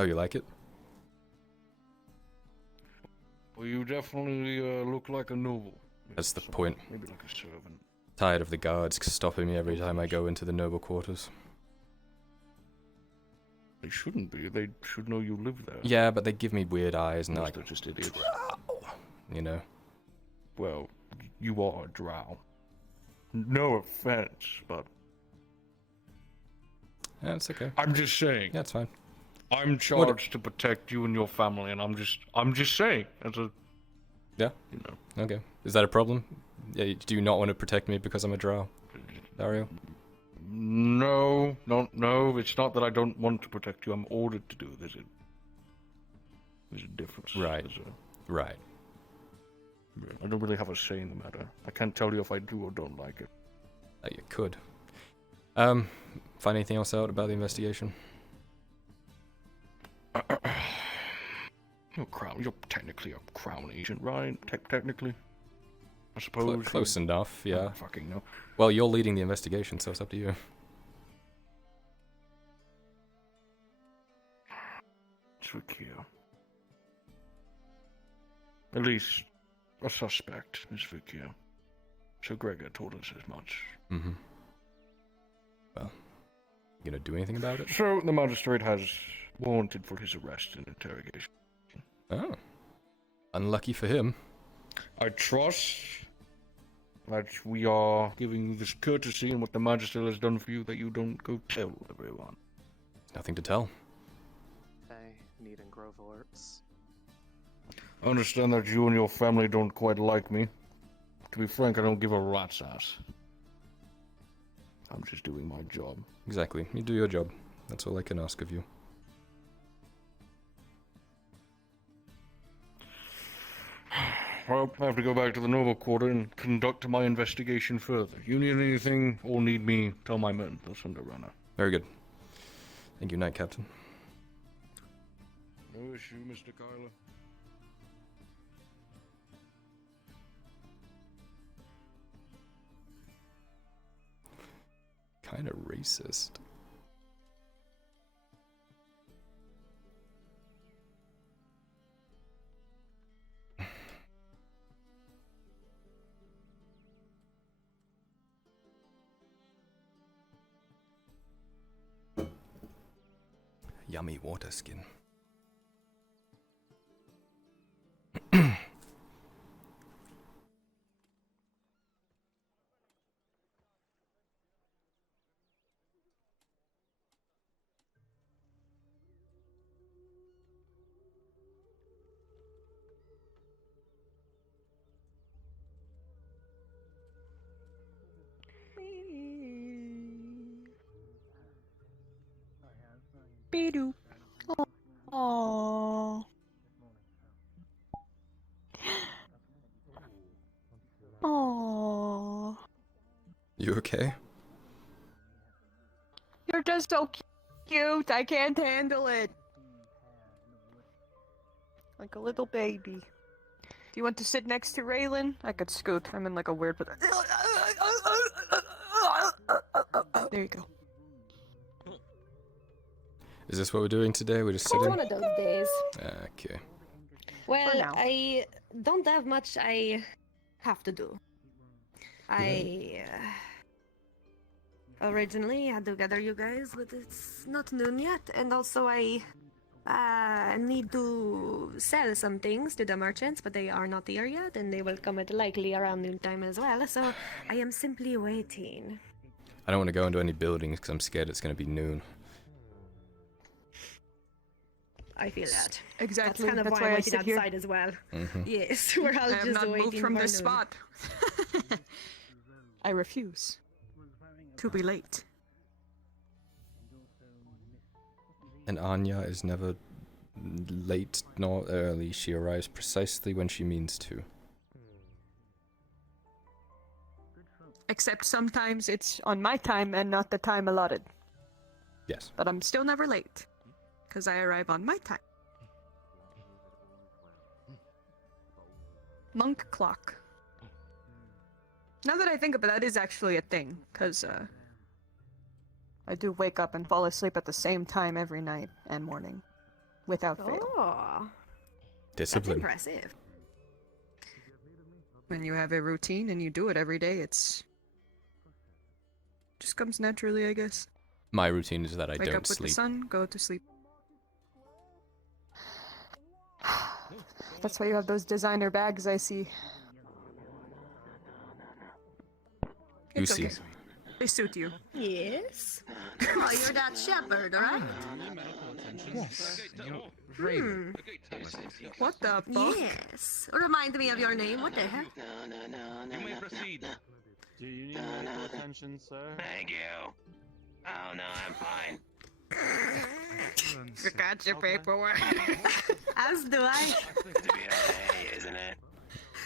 Oh, you like it? Well, you definitely look like a noble. That's the point. Maybe like a servant. Tired of the guards stopping me every time I go into the noble quarters. They shouldn't be. They should know you live there. Yeah, but they give me weird eyes and they're They're like, just idiots. you know. Well, you are a drow. No offense, but Yeah, it's okay. I'm just saying. Yeah, it's fine. I'm charged to protect you and your family, and I'm just saying, as a, Yeah. you know. Okay. Is that a problem? Yeah, do you not want to protect me because I'm a drow, Dario? No, it's not that I don't want to protect you. I'm ordered to do it. There's a difference. Right. Right. I don't really have a say in the matter. I can't tell you if I do or don't like it. You could. Find anything else out about the investigation? You're technically a crown agent, right? Technically, I suppose. Close enough, yeah. I don't fucking know. Well, you're leading the investigation, so it's up to you. Svikir. At least a suspect is Svikir. So Gregor told us as much. Mm-hmm. Well, you gonna do anything about it? So the magistrate has warranted for his arrest and interrogation. Oh. Unlucky for him. I trust that we are giving you this courtesy and what the magistrate has done for you, that you don't go tell everyone. Nothing to tell. Need and Grove alerts. I understand that you and your family don't quite like me. To be frank, I don't give a rat's ass. I'm just doing my job. Exactly. You do your job. That's all I can ask of you. Well, I have to go back to the noble quarter and conduct my investigation further. You need anything or need me, tell my men. They'll send a runner. Very good. Thank you, Knight Captain. No issue, Mr. Kyler. Kinda racist. Yummy water skin. Beedoo. Aww. Aww. You okay? You're just so cute. I can't handle it. Like a little baby. Do you want to sit next to Raylan? I could scoot. I'm in like a weird... There you go. Is this what we're doing today? We're just It's sitting? one of those days. Okay. Well, now. I don't have much I have to do. I originally had to gather you guys, but it's not noon yet, and also I need to sell some things to the merchants, but they are not here yet, and they will come at likely around noontime as well, so I am simply waiting. I don't want to go into any buildings because I'm scared it's going to be noon. I feel that. Exactly. That's kind of why I waited outside as well. Mm-hmm. Yes, we're all I have just not waiting moved from for this noon. spot. I refuse to be late. And Anya is never late nor early. She arrives precisely when she means to. Except sometimes it's on my time and not the time allotted. Yes. But I'm still never late. Because I arrive on my time. Monk clock. Now that I think of it, that is actually a thing. Because, I do wake up and fall asleep at the same time every night and morning. without fail. Oh, that's Discipline. impressive. When you have a routine and you do it every day, it's just comes naturally, I guess. My routine is that I Wake don't up with the sleep. sun, go to sleep. That's why you have those designer bags I see. It's Goosey. okay. They suit you. Yes. Oh, you're that shepherd, right? Yes. Raven. What the fuck? Yes. Remind me of your name. What the heck? You may proceed. Do you need medical attention, sir? Thank you. Oh no, I'm fine. Forgot your paperwork. As do I. To be okay, isn't it?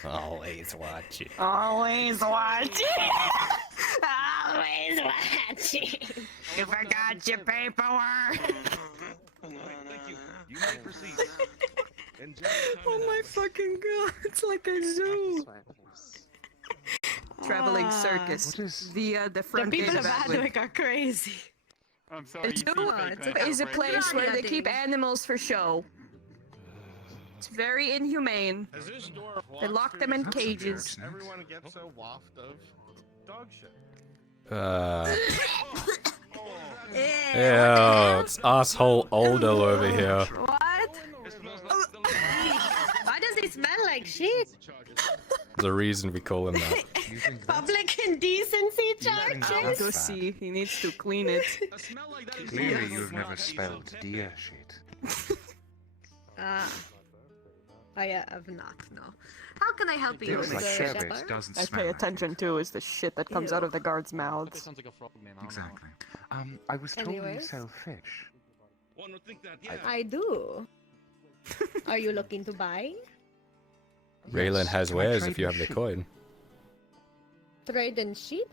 Always watch it. Always watching. Always watching. You forgot your paperwork. Thank you. You may proceed. Enjoy Oh my fucking god! It's like a zoo. Swipes. Traveling Ah. circus What is- via the The front gate people of of Atwood. Adwick are crazy. I'm sorry. A you see zoo fake paper is a break. place where they Grania keep thing. animals for show. It's very inhumane. Is this door They lock locked them in That's cages. weird. Everyone gets a waft of dog shit. Yeah, it's asshole Aldo over here. What? Why does it smell like shit? There's a reason we call him that. You think that's Public indecency charges? That's Go bad. see. He needs to clean it. Clearly you've never spelled deer shit. Ah. I have not, no. How can I help you, Feels like Mr. sherbet Shepherd? doesn't I smell pay like attention it. to is the shit that comes out of the guards' mouths. Sounds like a frog name. I don't Exactly. I was told you Anyways. sell fish. One would think that, yeah. I do. Are you looking to buy? Raylan Yes. has Can I wares trade if you your have the sheep? coin. Trade in sheep?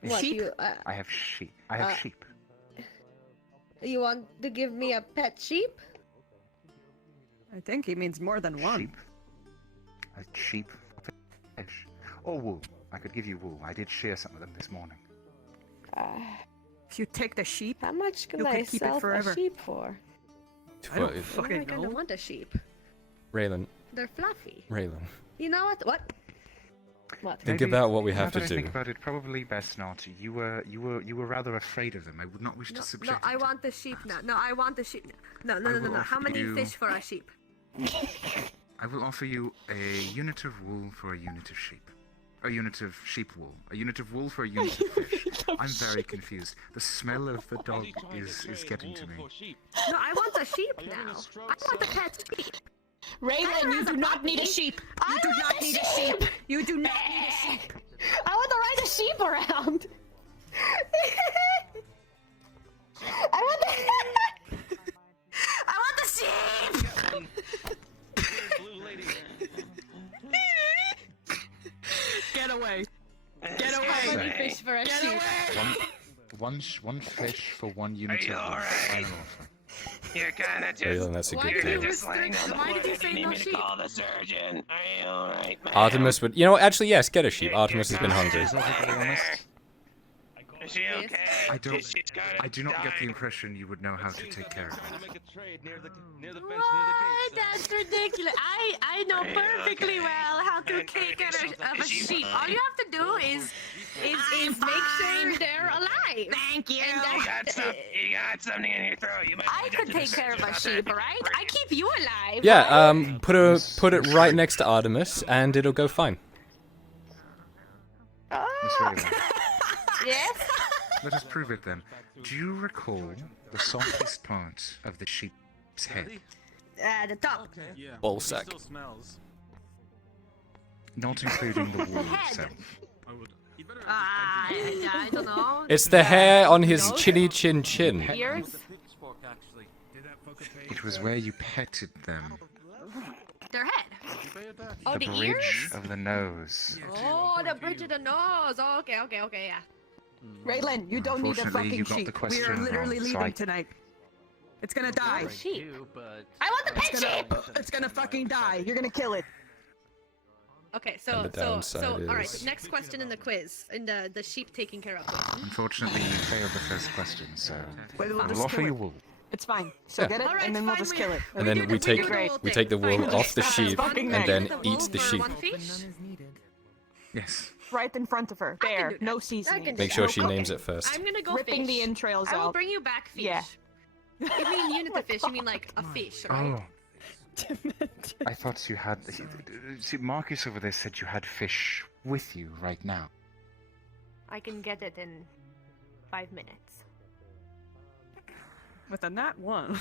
What, Sheep? you, I have sheep. I have sheep. you want to give me a pet sheep? I think he means more than one. Sheep. A sheep fish. Or wool. I could give you wool. I did shear some of them this morning. If you take the sheep, How much can You I could keep it sell forever. a sheep for? I don't What- I fucking kind of know. want a sheep. Raylan, They're fluffy. Raylan. You know what? What? Think Maybe- about what we now have that to I do. think about it, probably best not. You were rather afraid of them. I would not wish to No, subject. I you to- want the sheep now. No, I want the sheep. No, no, I no, no, will no. How offer many you- fish for a sheep? I will offer you a unit of wool for a unit of sheep. A unit of sheep wool. A unit of wool for a unit of fish. I'm very confused. The smell of the dog is getting to me. No, I want a sheep now. I want a pet sheep. Raylan, you do not need a sheep. You do not need a sheep. You do not need a sheep. I want to ride a sheep around. I want the. I want the sheep. Blue lady. Get away. Get How away. many fish for a sheep? One fish for one unit you of wool. alright? Final offer. You're kinda just... Raylan, that's a Why good did you deal. just laying on the Why did floor. you say need no me to sheep? call the surgeon. Are you alright, man? Artemis would. You know what? Actually, yes, get a sheep. Artemis has been hungry. Is that to be honest? Is she okay? I don't. She's kinda I do not get the dying. impression you would know how to take care of it. What? That's ridiculous. I know perfectly well how to take care of a sheep. All you have to do is make sure they're alive. Thank you. You got something in your throat. You might I wanna could go to the take care of a surgeon sheep, about that. right? I keep you alive. Yeah, put it right next to Artemis, and it'll go fine. Miss Raven, Yes. let us prove it then. Do you recall the softest part of the sheep's head? The top. Ball sack. Not including the wool head. itself. I don't know. It's the hair on his chinny chin chin. Ears. It was where you petted them. Their head. Oh, The the bridge ears. of the nose. Oh, the bridge of the nose. Okay, yeah. Raylan, you don't need a Unfortunately, fucking you got the sheep. We question are literally wrong, so leaving I- tonight. It's gonna die. Sheep. I want the pet It's sheep. gonna, it's gonna fucking die. You're gonna kill it. Okay, And so the downside all right. is- Next question in the quiz, in the sheep taking care of. Unfortunately, you failed the first question, so Well, we'll I will just offer kill you it. wool. It's fine. So Yeah. get it, Alright, and then we'll fine, just we- kill it. And then we take the wool Fine. off the Just sheep fucking and neck. then The wool eat the for sheep. one fish? Yes. Right in front of her. I can There. do that. No I seasoning. can do Make sure that. she names Okay. it first. I'm gonna go Ripping fish. the entrails I will out. bring you back fish. Yeah. You mean unit fish, you mean like a fish, right? Oh. I thought you had. See, Marcus over there said you had fish with you right now. I can get it in 5 minutes. With a nat 1.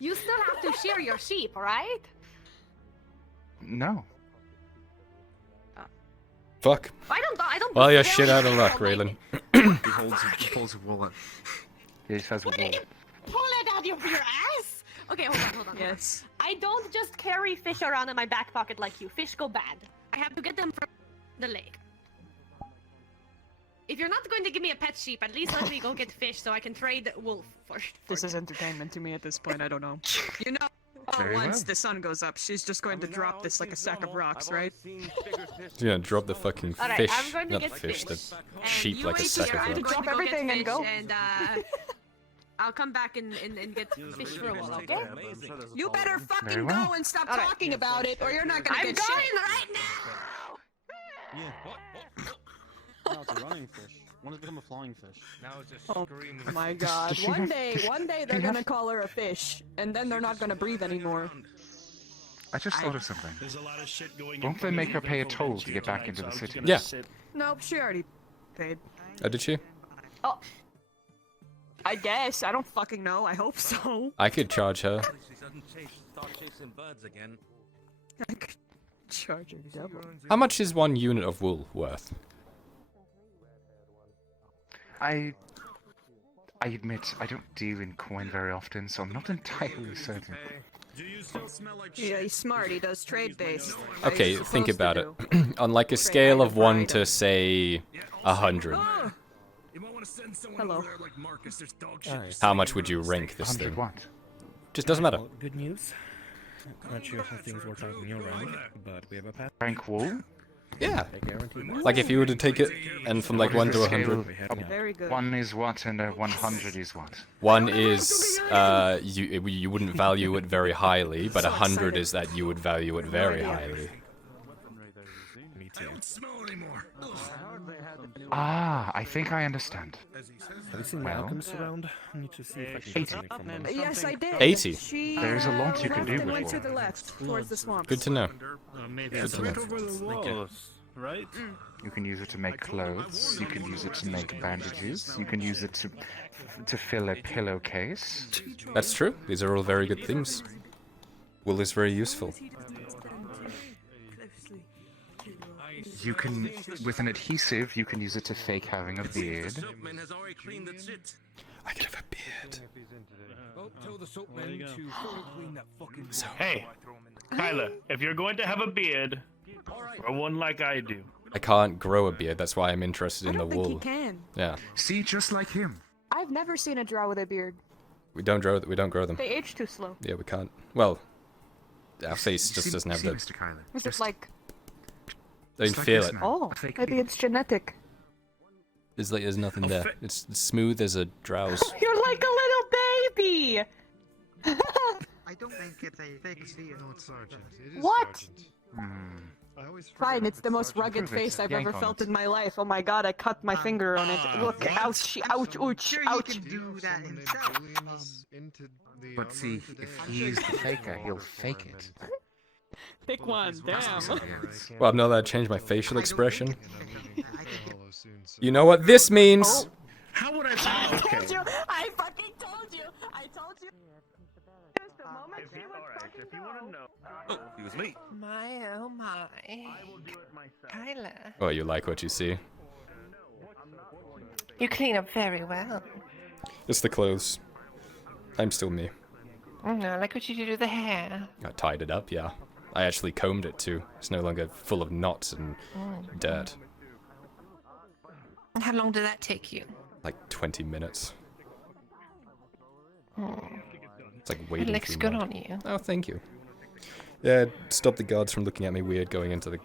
You still have to shear your sheep, right? No. Fuck. I don't. Well, you're tell shit you out of how luck, to make Raylan. He pulls a wallet. Yeah, he says a What are wallet. you- Pull it out of your ass! Okay, hold on. Yes. I don't just carry fish around in my back pocket like you. Fish go bad. I have to get them from the lake. If you're not going to give me a pet sheep, at least let me go get fish so I can trade wolf for This is entertainment to me at this point. I don't know. You know, Very once well. the sun goes up, she's just going to drop this like a sack of rocks, right? Yeah, drop the fucking Alright, fish. I'm going to Not get fish, the fish. And sheep you like a wait sack here, of I'm rocks. going to Drop go get everything and fish, go. And I'll come back and get fish for a while, okay? You better Very fucking well. go and stop Alright. talking about it, or you're not gonna I'm get going shit. right now! Now it's a running fish. When does it become a flying fish? Now it's just Oh screaming. my god. Does she One have day fish? they're Do you gonna have- call her a fish, and then they're not gonna breathe anymore. I just thought of something. There's a lot of shit going Won't they make her pay a toll to get back into the city? Yeah. Nope, she already paid. Oh, did she? I guess. I don't fucking know. I hope so. I could charge her. She doesn't start chasing birds again. I could charge her double. How much is 1 unit of wool worth? I admit I don't deal in coin very often, so I'm not entirely certain. Do you still smell like Yeah, he's smart. He does trade based. Okay, think about it. On like a scale of 1 to say 100, Oh, You might want to send someone Hello. over there like Marcus. There's dog shit. how much would you rank this 100 thing? what? Just doesn't matter. Well, good news. Not sure how things work out in your round, but we have a path. Rank wool? Yeah. I guarantee that. Like if you were to take it and from like What 1 is to the 100, scale? very good. 1 is what and 100 is what? 1 is you wouldn't value it very highly, but 100 is that you would value it very highly. Me I too. don't smell anymore. Ah, I think I understand. Have you seen Well. Malcolm's around? I need to see if I can 80. get something from them. Yes, I did. 80. She There's a lot you can left do and with went to wool. the left, towards the swamps. Good to know. Maybe Good it's to right know. over the walls, right? You can use it to make clothes, you can use it to make bandages, you can use it to fill a pillowcase. That's true. These are all very good things. Wool is very useful. You can, with an adhesive, you can use it to fake having a beard. Soapman has already cleaned the shit. I could have a beard. Tell the There you go. clean that fucking. So Hey, Kyler, if you're going to have a beard, grow one like I do. I can't grow a beard. That's why I'm interested I in the don't think he wool. can. Yeah, See, just like him. I've never seen a drow with a beard. we don't grow them. They age too slow. Yeah, we can't. Well, our face just See- doesn't have see, the. Mr. Kyler. Is just- it like, They just can like feel this it. man, oh, a fake maybe beard. it's genetic. There's nothing there. It's smooth as a drowse. You're like a little baby! I don't think it's a fake beard. No, it's Sergeant. It is What? Sergeant. Hmm. I always forget Fine, if it's the most Sergeant. rugged Prove it. face I've Yank ever on felt it. in my life. Oh my god, I cut my finger on it. Look, what? ouch, ouch, ouch, Sure, you ouch. can Do you do know that someone named himself. Julian is into the But see, outlaw if today? he is the faker, he'll fake it. Pick one, damn. Yes. Well, I'm not allowed to change my facial expression. I think it Follow soon, so- You know what this means? How would I I okay. told you! I fucking told you! I told you! Just the moment she was fucking know. Oh, it was me. My oh my. Kyler. Oh, you like what you see? You clean up very well. It's the clothes. I'm still me. No, I like what you do to the hair. I tied it up, yeah. I actually combed it too. It's no longer full of knots and dirt. How long did that take you? Like 20 minutes. It's like It waiting looks through good mud. on you. Oh, thank you. Yeah, stop the guards from looking at me weird going into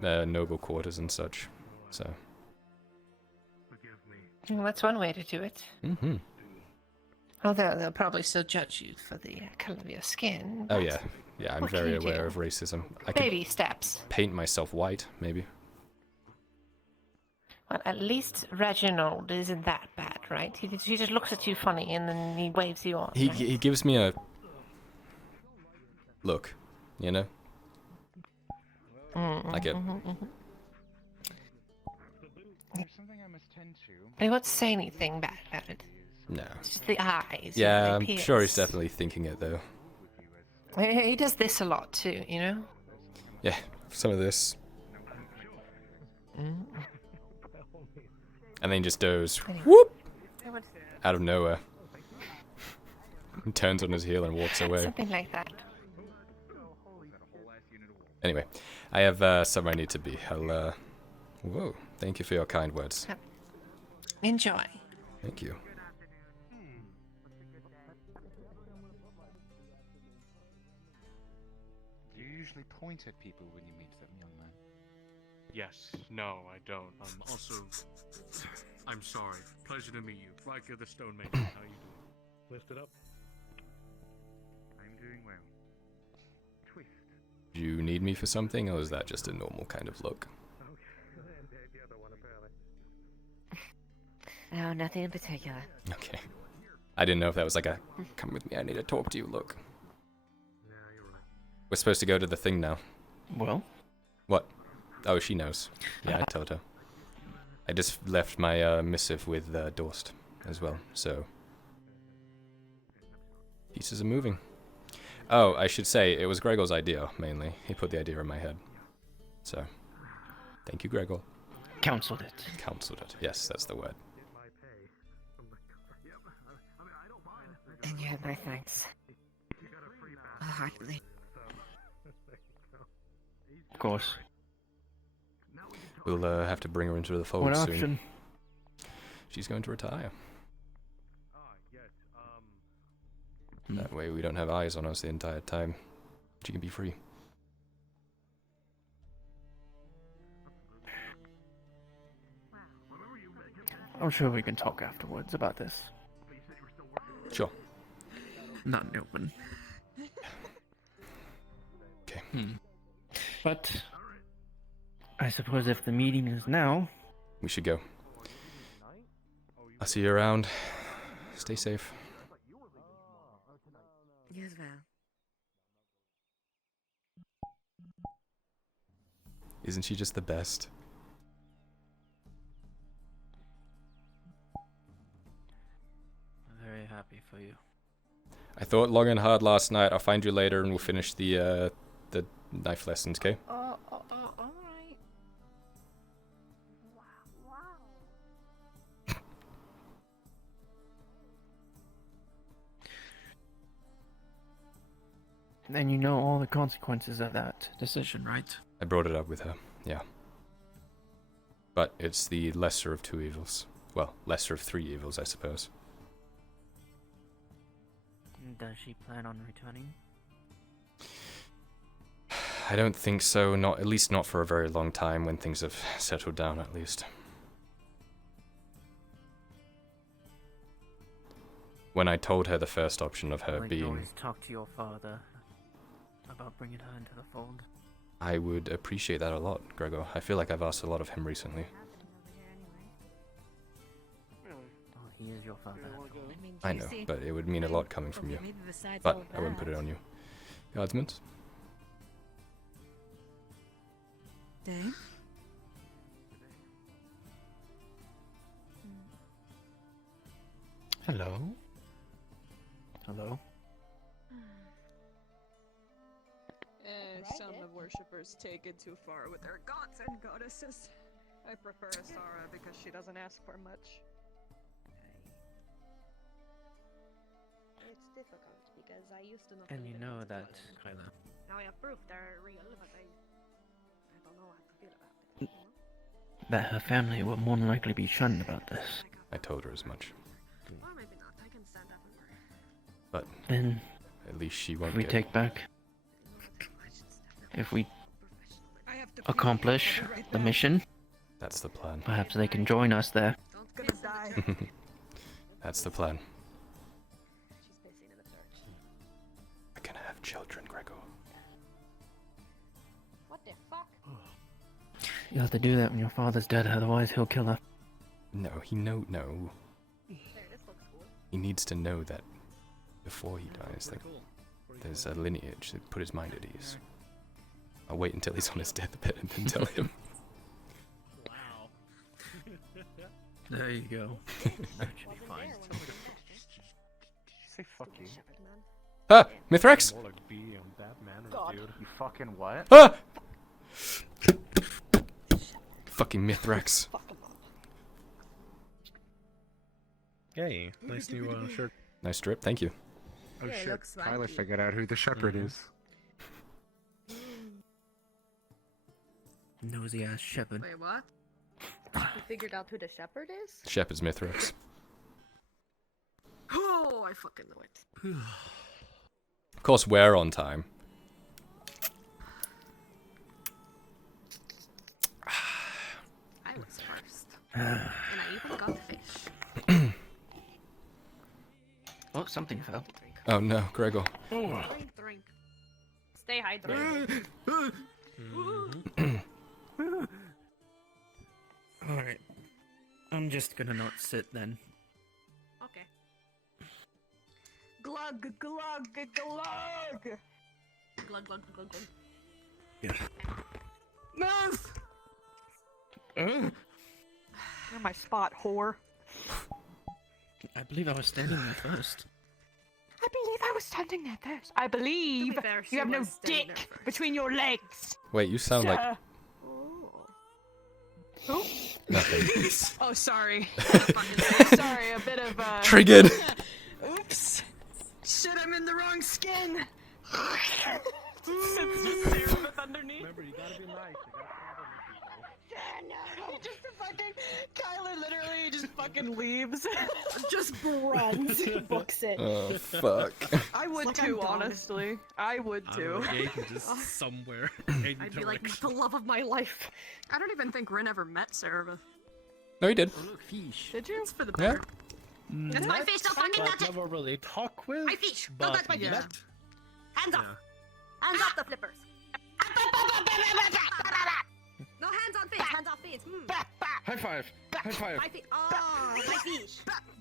the noble quarters and such. So, Well, that's one way to do it. mm-hmm. Although they'll probably still judge you for the color of your skin. Oh but yeah, yeah. I'm what can very you aware do? of racism. I could Baby steps. paint myself white, maybe. Well, at least Reginald isn't that bad, right? He just looks at you funny and then he waves you on. He right? he gives me a look, you know, like a. There's something I must tend to. But he won't say anything bad about it. No. It's just the eyes. Yeah, the I'm sure he's pierce. definitely thinking it though. He does this a lot too, you know? Yeah, some of this. And then he just goes whoop out of nowhere. Turns on his heel and walks away. Something like that. Anyway, I have somewhere I need to be. I'll whoa, thank you for your kind words. Enjoy. Thank you. Do you usually point at people when you meet them, young man? Yes. No, I don't. Also, I'm sorry. Pleasure to meet you. Riker the Stonemaker. How you doing? Lift it up. I'm doing well. Twist. Do you need me for something, or is that just a normal kind of look? No, nothing in particular. Okay. I didn't know if that was like a come with me, I need to talk to you look. We're supposed to go to the thing now. Well, What? Oh, she knows. Yeah, I told her. I just left my missive with Dorst as well, so. Pieces are moving. Oh, I should say, it was Gregor's idea, mainly. He put the idea in my head. So, thank you, Gregor. counseled it. Counseled it. Yes, that's the word. And you have my thanks. Heartily. Of course. We'll have to bring her into the fold One soon. option. She's going to retire. That way we don't have eyes on us the entire time. She can be free. I'm sure we can talk afterwards about this. Sure. Not in the open. Okay. But I suppose if the meeting is now, We should go. I'll see you around. Stay safe. You as well. Isn't she just the best? I'm very happy for you. I thought long and hard last night. I'll find you later and we'll finish the knife lessons, okay? Alright. then you know all the consequences of that decision, right? I brought it up with her, yeah. But it's the lesser of two evils. Well, lesser of three evils, I suppose. Does she plan on returning? I don't think so, not at least not for a very long time, when things have settled down at least. When I told her the first option of her Will you being... always talk to your father about bringing her into the fold? I would appreciate that a lot, Gregor. I feel like I've asked a lot of him recently. Oh, he is your father. I know, but it would mean a lot coming from you. But I wouldn't put it on you. Guardsmen? Dave? Hello? Hello? Some of worshippers take it too far with their gods and goddesses. I prefer Asara because she doesn't ask for much. It's difficult because I used to not And you believe in know these that, gods. Kyler. Now I have proof they're real, but I don't know how to feel about it. You know? That her family will more than likely be shunned about this. I told her as much. Or maybe not. I can stand everywhere. But Then, at least she won't if we get... take back, if we I have to accomplish right the now. mission, That's the plan. perhaps they can join us there. Don't gonna die. That's the plan. children, Gregor. What the fuck? You'll have to do that when your father's dead, otherwise he'll kill her. No. There, this looks cool. He needs to know that before he dies, that there's a lineage that put his mind at ease. I'll wait until he's on his deathbed and then tell him. Wow. There you go. That should be fine. Say fuck you. Shepherd man. Ah! Mithrax! More like B on that manner, God. dude. You fucking what? Ah! Fucking Mithrax. Fuck him up. Yay, nice new shirt. Nice strip, thank you. Oh Yeah, it shit, looks Kyler wacky. figured out who the shepherd is. Nosy ass shepherd. Wait, what? You figured out who the shepherd is? Shepherd's Mithrax. Oh, I fucking know it. Of course, we're on time. I was first. And I even got fish. Oh, something fell. Oh no, Gregor. Drink. Stay hydrated. Alright. I'm just gonna not sit then. Okay. Glug, glug, glug! Glug, glug, glug, glug. Move! Uh, You're my spot, whore. I believe I was standing there first. I believe I was standing there first. I believe fair, she you have no was standing dick there first. between your legs. Wait, you sound like Sir. Oh. nothing. Oh, sorry. Sorry, a bit of Triggered! Oops. Shit, I'm in the wrong skin. It's just there underneath. Remember, you gotta be nice. You gotta Just fucking Kyler literally just fucking leaves. Just runs. Books it. Oh, fuck. I would Like too, I'm done. honestly. I would too. just somewhere. I'd be like, the love of my life. I don't even think Rin ever met Sarah. No, he did. Oh, look, fish. Did you? It's for the Yeah. better. It's my fish, don't fucking touch it! never really talk with. My fish! Don't touch my fish! yet. Hands off! Hands off the flippers! No, hands on fish! Hands off fish! High five! High five! My fish! Oh,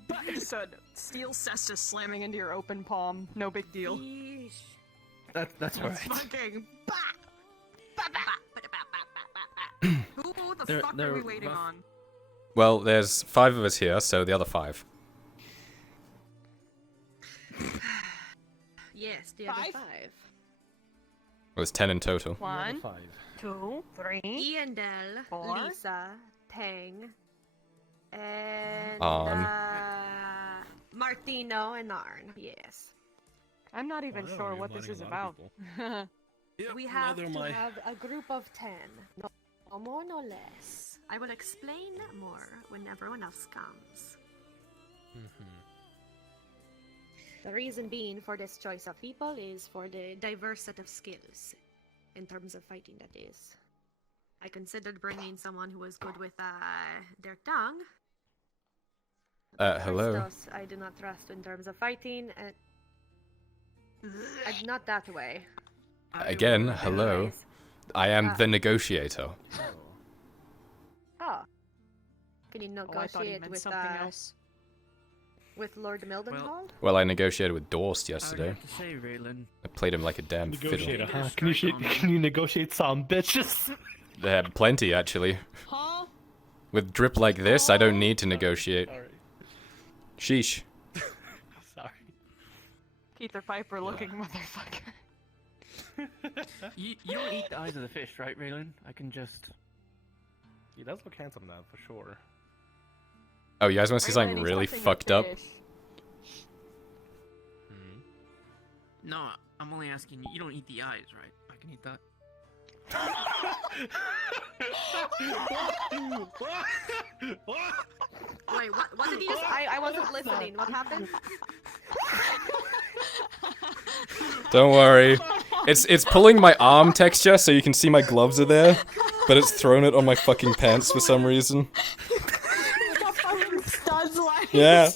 my fish! Son, steel cestus slamming into your open palm. No big deal. Fish! That's alright. Fucking Who the They're- fuck are they're we waiting rough. on? Well, there's 5 of us here, so the other 5. Yes, the other Five? 5. Well, it's 10 in total. 1, Five. 2, 3. Ian Dell, 4. Lisa, Tang, and Martino and Arn. Yes. I'm not even Wow, sure you're what this inviting is a lot about. of Yep, We have neither to am I. have a group of 10. No more, no less. I will explain more when everyone else comes. The reason being for this choice of people is for the diverse set of skills in terms of fighting, that is. I considered bringing someone who was good with their tongue. Hello. Christos, I do not trust in terms of fighting, and I'm not that way. Again, hello. Anyways, I am the negotiator. oh. Can you Oh, I thought he negotiate meant with something else. with Lord Mildenhall? Well, I negotiated with Dorst yesterday. How'd you have to say, Raylan? I played him like a damn Negotiator, fiddle. huh? Can you negotiate some bitches? They had plenty, actually. Huh? With drip like this, I don't need to negotiate. Sorry. Sheesh. Sorry. Peter Piper looking motherfucker. You don't eat the eyes of the fish, right, Raylan? I can just... He does look handsome now, for sure. Oh, you guys want to see something Raylan, really he's touching a fucked up? fish. No, I'm only asking you don't eat the eyes, right? I can eat that. Wait, what did he just... I wasn't listening. What happened? Don't worry. It's pulling my arm texture so you can see my gloves are there, but it's thrown it on my fucking pants for some reason. Studs lying Yeah.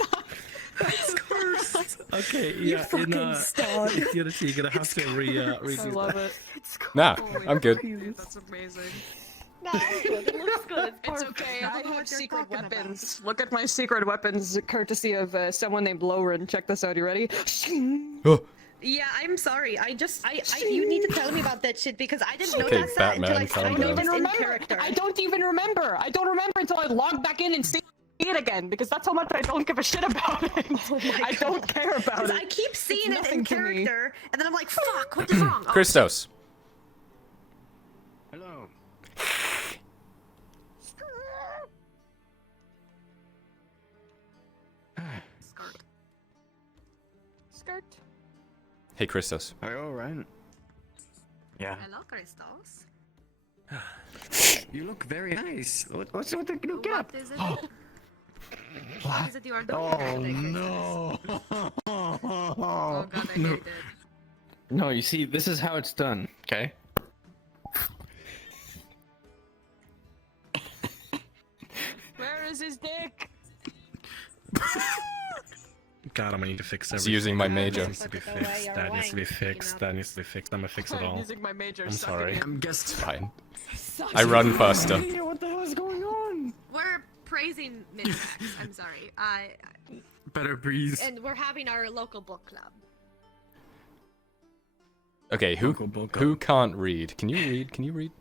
I Okay, You yeah, fucking star. in Unity, you're gonna have to redo I love it. It's cool. Nah, Holy I'm good. fuck, That's amazing. No, it's good. It looks good. It's, It's perfect. okay, I I don't know have what you're secret talking about. weapons. Look at my secret weapons, courtesy of someone named Lauren. Check this out, you ready? Oh, Yeah, I'm sorry. You need to tell me about that shit because I didn't Okay, notice that until Batman, I calm saw down. it even in remember. character. I don't even remember. I don't remember until I log back in and see it again because that's how much I don't give a shit about it. I don't care about it. I keep seeing it in nothing to me. character, and then I'm like, fuck, what is wrong? Oh, Christos. Hello. skirt. Skirt. Hey, Christos. Are you alright? Yeah. Hello, Christos. You look very nice. What's with the new What gap? is it? What is it you are doing? Oh today, Christos? no! Oh god, I hate it. No, you see, this is how it's done. Okay. Where is his dick? God, I'm gonna need to fix everything. He's using my major. That needs to be fixed. That needs to be fixed. That needs to be fixed. I'm gonna fix it I'm all. using my major. I'm suck it sorry. in. I'm guessed. Fine. I run faster. What the hell is going on? We're praising Minimax. I'm sorry. Better breeze. And we're having our local book club. Okay, who Book. can't read? Can you read? Can you read?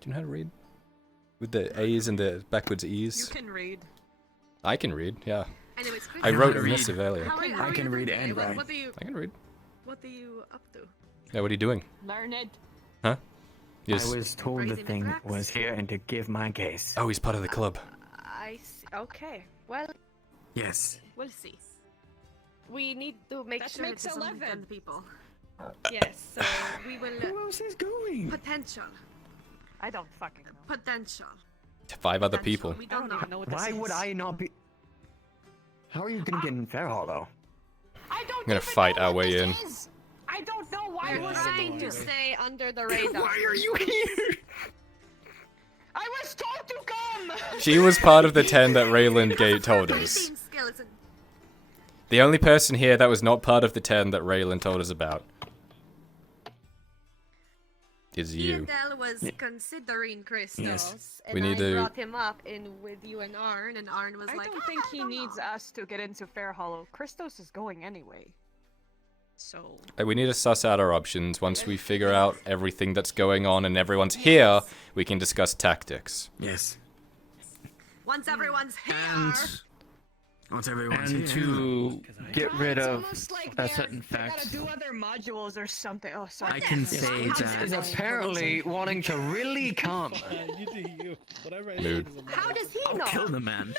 Do you know how to read? With the A's and the backwards You E's? can read. I can read, yeah. Anyways, I Christos, wrote a read. missive earlier. how are you I can doing read today? and What- write. I can read. What are you up to? Yeah, what are you doing? Learned. Huh? I Yes. was told the Raising thing Mithrax? was here and to give my case. Oh, he's part of the club. I see. Okay. Well, Yes. we'll see. We need to make That sure makes it's something 11. done to people. Yes, so we will. Who else is going? Potential. I don't fucking know. Potential. 5 other Potential. people. We I don't don't know. even know what this Why is. would I not be? How are you gonna get in Fair Hollow? I don't gonna even fight know our what way this in. is. I don't know why We're we're trying to stay under the radar. Why are you here? I was told to come. She was part of the 10 that Raylan told us. Fighting skeleton. The only person here that was not part of the 10 that Raylan told us about is you. Del was considering Christos, Yes. and We need I to- brought him up in with you and Arn was I like, don't think he don't needs know." us to get into Fair Hollow. Christos is going anyway. So We need to suss out our options. Once we figure out everything that's going on and everyone's here, we can discuss tactics. Yes. Once everyone's here. And once everyone's And here. to get rid it's of almost like a they're- certain they gotta fact do other modules or something. Oh, sorry. I can say is that. apparently wanting to really come. You do you. Whatever I Mood. say is How does he know? Kill the man.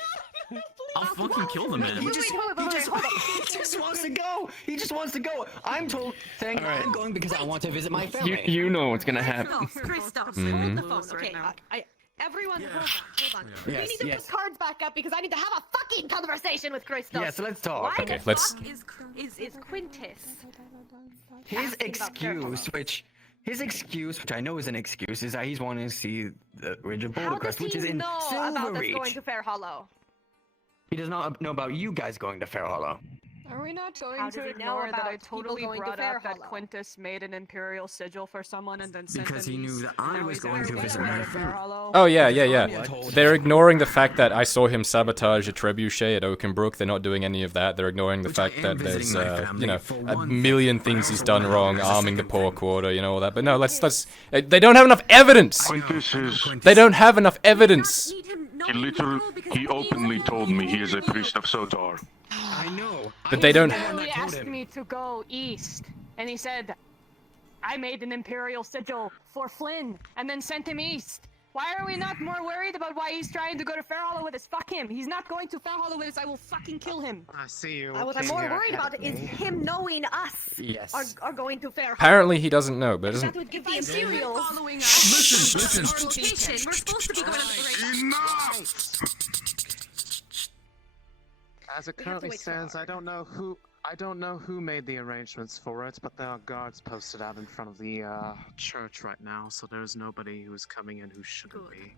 I'll fucking kill the man. He just wants to go. He just wants to go. I'm told saying I'm going because I want to visit my family. You know what's gonna happen. Christos, Mhm. hold the phone. Right Okay, now. everyone, hold on. Yes, we need to yes. put cards back up because I need to have a fucking conversation with Christos. Yes, let's talk. Why Okay, the let's- fuck is Quintus? His asking about Fair Hollow? his excuse, which I know is an excuse, is that he's wanting to see the Ridge of How Boulder does Crest, which he is in know about us Silverreach. going to Fair Hollow? He does not know about you guys going to Fair Hollow. Are we not going How to does he know ignore that I about people totally going to brought Fair up that Hollow? Quintus made an imperial sigil for someone and then sent Because them he knew east? that I Now was he's going to asking visit to my go to Fair family. Hollow. Oh, yeah. Told They're ignoring the fact that I saw him sabotage a trebuchet at Oakenbrook. They're not doing any of that. They're ignoring the Which I fact am that there's, visiting my family you know, for a one million thing, but I things he's also done wanna wrong, know there's a arming the second poor thing. quarter, you know, all that. But no, let's they don't have enough evidence! Quintus is. They don't have enough evidence! He literally. He openly told me he is a priest of Sotar. I know. But they don't- I'm the one He that told asked him. me to go east, and he said, I made an imperial sigil for Flynn, and then sent him east. Why are we not more worried about why he's trying to go to Fair Hollow with us? Fuck him. He's not going to Fair Hollow with us. I will fucking kill him. I see you. What I'm came more here worried ahead about of is me. him knowing us Yes. are going to Fair Hollow. Apparently he doesn't know, but it That doesn't... would give the Imperials Following Listen. our location. We're supposed to be going up the radar. Enough! As it We have to currently wait for stands, I Arn. don't know who made the arrangements for it, but there are guards posted out in front of the church right now, so there's nobody who's coming in who shouldn't Good. be.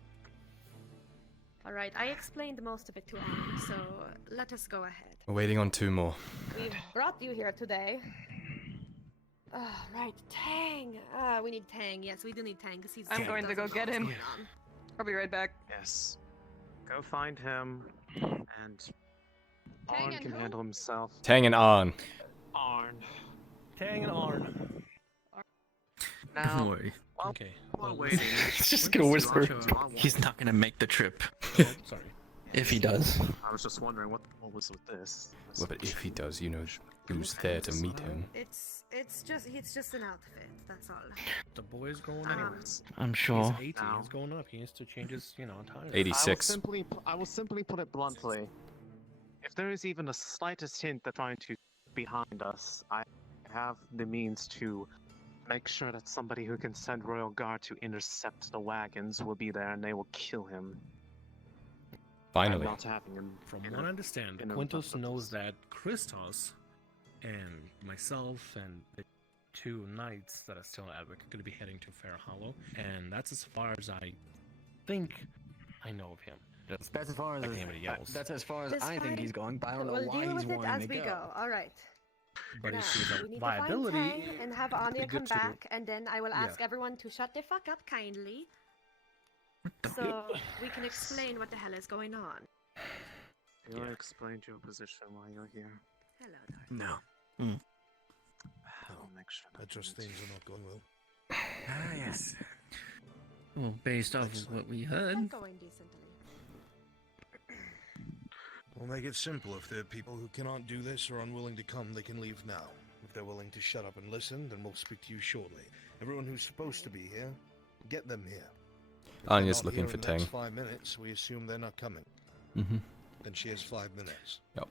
Alright, I explained most of it to Anne, so let us go ahead. We're waiting on 2 more. We've brought you here today. Right, Tang! We need Tang. Yes, we do need Tang, because he's... I'm going to go get him. I'll be right back. Yes. Go find him, and Arn can handle himself. Tang and Arn. Arn. Tang and Arn. Now, Boy. Okay. While waiting, Just gonna whisper. He's not gonna make the trip. Oh, sorry. If he does. I was just wondering what was with this. Well, but if he does, you know who's there to meet him. It's just an outfit, that's all. The boy's going up. I'm sure. He's 80. He's going up. He needs to change his, attire. 86. I will simply put it bluntly. If there is even a slightest hint that trying to behind us, I have the means to make sure that somebody who can send Royal Guard to intercept the wagons will be there and they will kill him. Finally. Not having him From what I understand, Quintus knows that Christos and myself and the 2 knights that are still at are going to be heading to Fair Hollow, and that's as far as I think I know of him. That's as far as anybody else. That's as far as That's I think fine. he's going, but I don't know We'll why deal he's with it wanting as to we go. go. Alright. But Now, if there's we a need viability, to find Tang and have Anya come good to- back, and then I will ask Yeah. everyone to shut the fuck up kindly. So we can explain what the hell is going on. You'll explain your position while you're here. Hello, darling. No. I'll make sure I trust things are not going well. Ah, yes. Well, based off of what we heard. I'm going decently. We'll make it simple. If there are people who cannot do this or unwilling to come, they can leave now. If they're willing to shut up and listen, then we'll speak to you shortly. Everyone who's supposed to be here, get them here. If they're Anya's not looking here for in the next Tang. 5 minutes, we assume they're not coming. Mm-hmm. Then she has 5 minutes. Yep.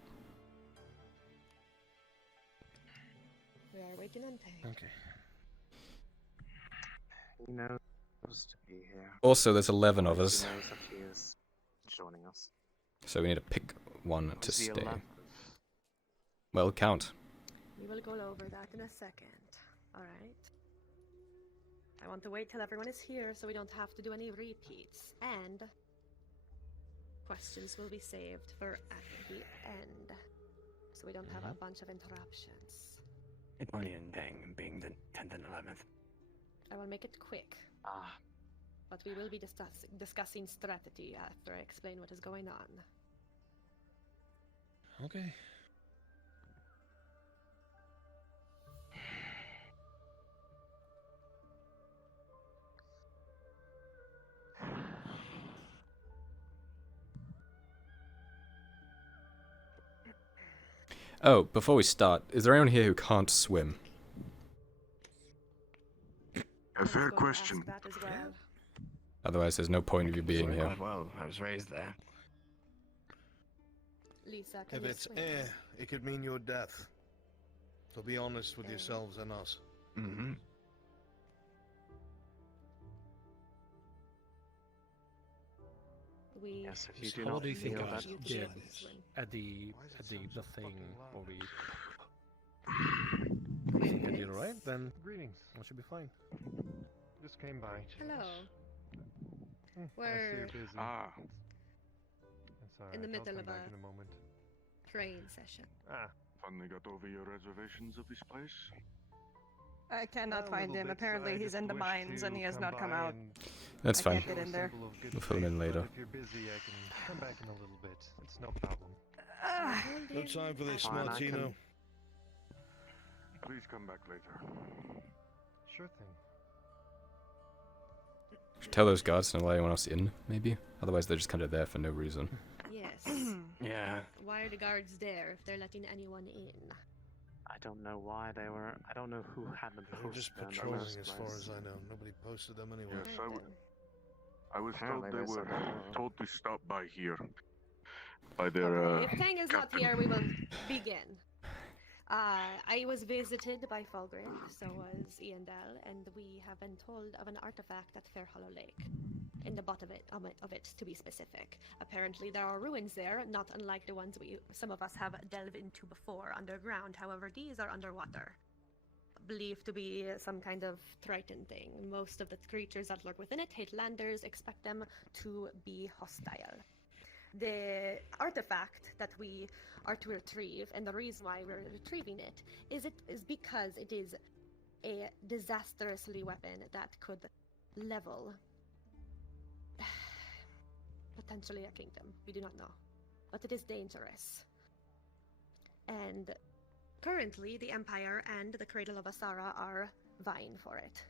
We are waiting on Tang. Okay. He knows to be here. Also, there's 11 of He us, knows that he is joining us. so we need to pick one to Who's the stay. 11th? Well, count. We will go over that in a second. Alright. I want to wait till everyone is here so we don't have to do any repeats. And questions will be saved for at the end. So we don't have a bunch of interruptions. It's only in Tang being the 10th and 11th. I will make it quick. Ah, But we will be discussing strategy after I explain what is going on. Okay. Oh, before we start, is there anyone here who can't swim? A fair question. That as well. Otherwise, there's no point of you being here. Well, I was raised there. Lisa, can If you it's swim? air, it could mean your death. So be honest with yourselves and us. Mm-hmm. We yes, if you do How not do you think feel I that did at the thing where we think I did alright? Then greetings. I should be fine. Just came by. Hello. I see We're you're busy. Ah. That's all in the right, I'll middle come of back in a moment. train session. Ah, Finally got over your reservations of this place? I cannot a find little him. bit, Apparently, I he's just in the wished mines and to he has not come by out. and That's I fine. can't get in there. symbol of good We'll fill him in faith, but later. If you're busy, I can come back in a little bit. It's no problem. No time for this, Fine, I Martino. Please come back later. Sure thing. Should tell those guards to not let anyone else in, maybe? Otherwise, they're just kind of there for no reason. Yes. Yeah. Why are the guards there if they're letting anyone in? I don't know why they were. I don't know who had them They were just posted in the patrolling first as far place. as I know. Nobody posted them anywhere. Yes, Right then. I was told Apparently they they were said that. told to stop by here. By their, Okay, if Tang is not here, we will begin. I was visited by Fulgrim, so was Iandel, and we have been told of an artifact at Fair Hollow Lake. In the bottom of it, to be specific. Apparently there are ruins there, not unlike the ones some of us have delved into before underground. However, these are underwater. Believed to be some kind of Triton thing. Most of the creatures that lurk within it hate landers, expect them to be hostile. the artifact that we are to retrieve, and the reason why we're retrieving it is because it is a disastrously weapon that could level potentially a kingdom. We do not know, but it is dangerous. And currently, the Empire and the Cradle of Asara are vying for it.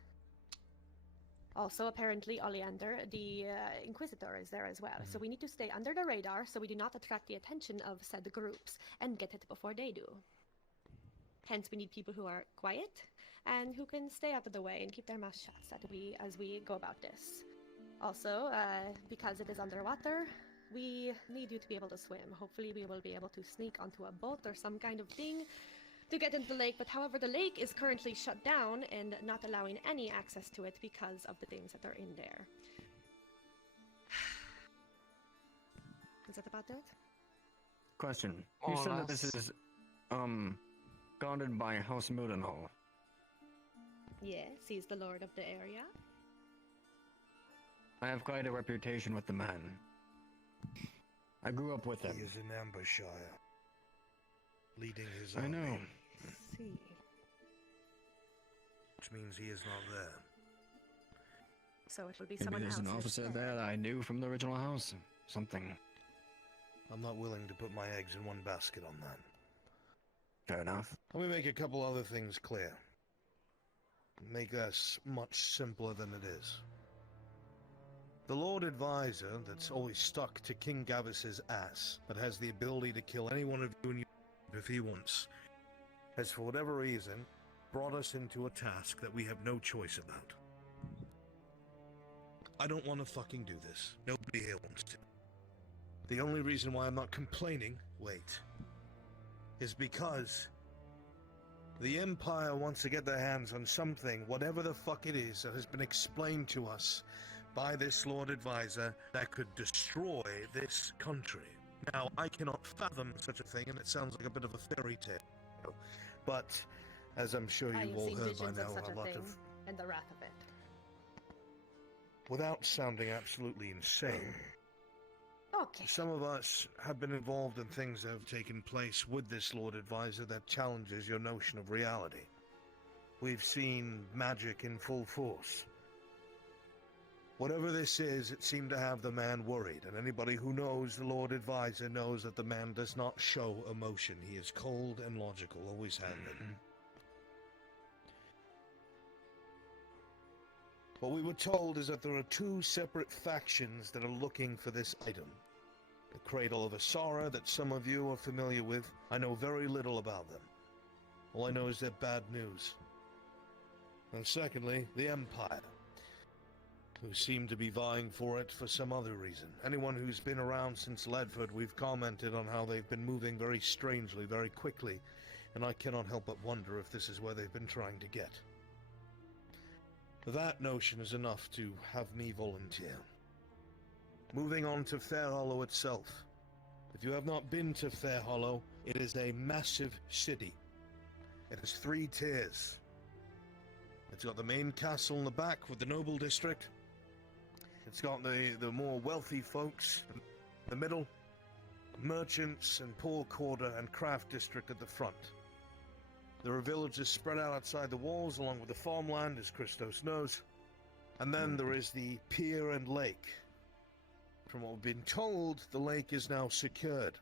Also, apparently, Oleander, the Inquisitor, is there as well. So we need to stay under the radar so we do not attract the attention of said groups and get it before they do. Hence, we need people who are quiet and who can stay out of the way and keep their mouths shut as we go about this. Also, because it is underwater, we need you to be able to swim. Hopefully, we will be able to sneak onto a boat or some kind of thing to get into the lake, but however, the lake is currently shut down and not allowing any access to it because of the things that are in there. Is that about it? Question. You said that this is, guarded by House Mildenhall. Yes, he's the lord of the area. I have quite a reputation with the man. I grew up with him. He is in Ambershire, leading his I army. know. See. Which means he is not there. So it will be Maybe someone there's else. an officer there that I knew from the original house. Something. I'm not willing to put my eggs in one basket on that. Fair enough. Let me make a couple other things clear. Make this much simpler than it is. The Lord Advisor that's always stuck to King Gavis's ass, that has the ability to kill any one of you and you if he wants, has for whatever reason brought us into a task that we have no choice about. I don't want to fucking do this. Nobody here wants to. The only reason why I'm not complaining, is because the Empire wants to get their hands on something, whatever the fuck it is, that has been explained to us by this Lord Advisor that could destroy this country. Now, I cannot fathom such a thing, and it sounds like a bit of a fairy tale. But, as I'm sure I you've have all seen heard by visions now, of such a a lot thing, of... and the wrath of it. Without sounding absolutely insane, Okay. some of us have been involved in things that have taken place with this Lord Advisor that challenges your notion of reality. We've seen magic in full force. Whatever this is, it seemed to have the man worried, and anybody who knows the Lord Advisor knows that the man does not show emotion. He is cold and logical, always has been. What we were told is that there are two separate factions that are looking for this item. The Cradle of Asara that some of you are familiar with. I know very little about them. All I know is they're bad news. And secondly, the Empire, who seem to be vying for it for some other reason. Anyone who's been around since Ledford, we've commented on how they've been moving very strangely, very quickly, and I cannot help but wonder if this is where they've been trying to get. That notion is enough to have me volunteer. Moving on to Fair Hollow itself. If you have not been to Fair Hollow, it is a massive city. It has 3 tiers. It's got the main castle in the back with the noble district. It's got the more wealthy folks in the middle, merchants and poor quarter and craft district at the front. There are villages spread out outside the walls along with the farmland, as Christos knows. And then there is the pier and lake. From what we've been told, the lake is now secured.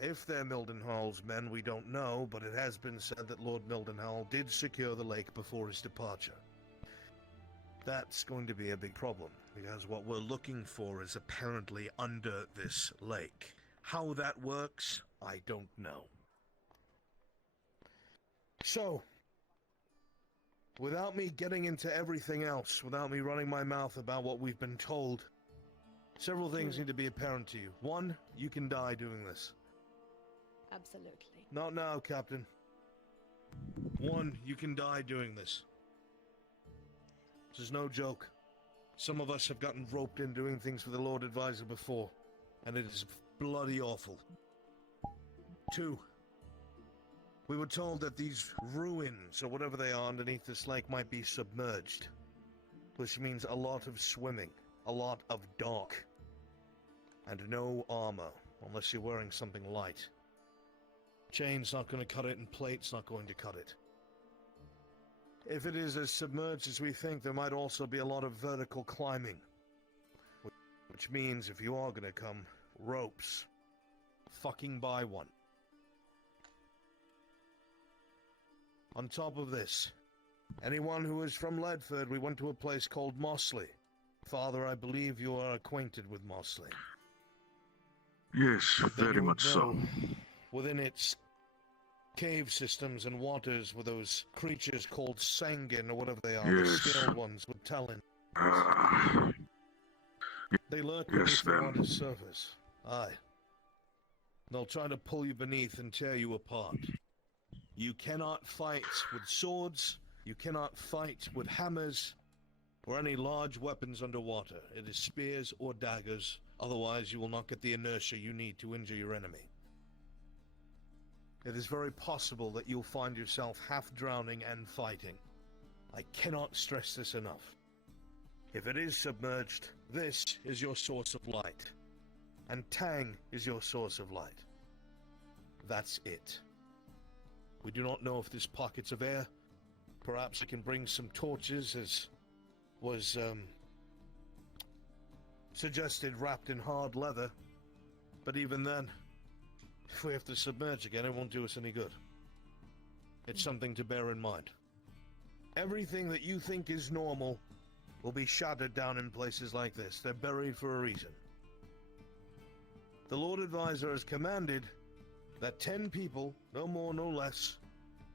If they're Mildenhall's men, we don't know, but it has been said that Lord Mildenhall did secure the lake before his departure. That's going to be a big problem, because what we're looking for is apparently under this lake. How that works, I don't know. So, without me getting into everything else, without me running my mouth about what we've been told, several things need to be apparent to you. 1, you can die doing this. Absolutely. Not now, Captain. 1, you can die doing this. This is no joke. Some of us have gotten roped in doing things for the Lord Advisor before, and it is bloody awful. 2, we were told that these ruins, or whatever they are underneath this lake, might be submerged. Which means a lot of swimming, a lot of dark. And no armor, unless you're wearing something light. Chain's not going to cut it, and plate's not going to cut it. If it is as submerged as we think, there might also be a lot of vertical climbing. Which means if you are going to come, ropes. Fucking buy one. On top of this, anyone who is from Ledford, we went to a place called Mossley. Father, I believe you are acquainted with Mossley. Yes, very much so. Within its cave systems and waters were those creatures called Sangin, or whatever they are, the scaled ones with talent. They lurk beneath the water's surface. Aye. They'll try to pull you beneath and tear you apart. You cannot fight with swords, you cannot fight with hammers, or any large weapons underwater. It is spears or daggers, otherwise you will not get the inertia you need to injure your enemy. It is very possible that you'll find yourself half drowning and fighting. I cannot stress this enough. If it is submerged, this is your source of light. And Tang is your source of light. That's it. We do not know if there's pockets of air. Perhaps I can bring some torches, as was suggested, wrapped in hard leather. But even then, if we have to submerge again, it won't do us any good. It's something to bear in mind. Everything that you think is normal will be shattered down in places like this. They're buried for a reason. The Lord Advisor has commanded that 10 people, no more, no less,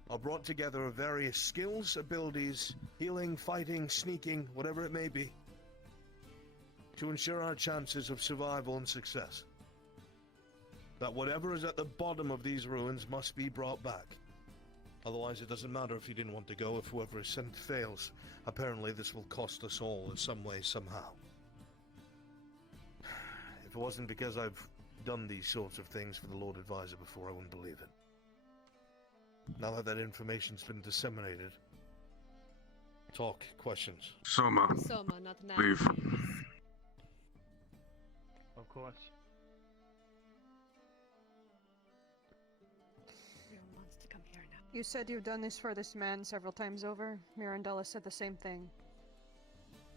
are brought together of various skills, abilities, healing, fighting, sneaking, whatever it may be, to ensure our chances of survival and success. That whatever is at the bottom of these ruins must be brought back. Otherwise, it doesn't matter if you didn't want to go, if whoever is sent fails. Apparently, this will cost us all in some way, somehow. If it wasn't because I've done these sorts of things for the Lord Advisor before, I wouldn't believe it. Now that that information's been disseminated, talk, questions. Soma, not now. leave. Of course. Everyone wants to come here now. You said you've done this for this man several times over. Mirandella said the same thing.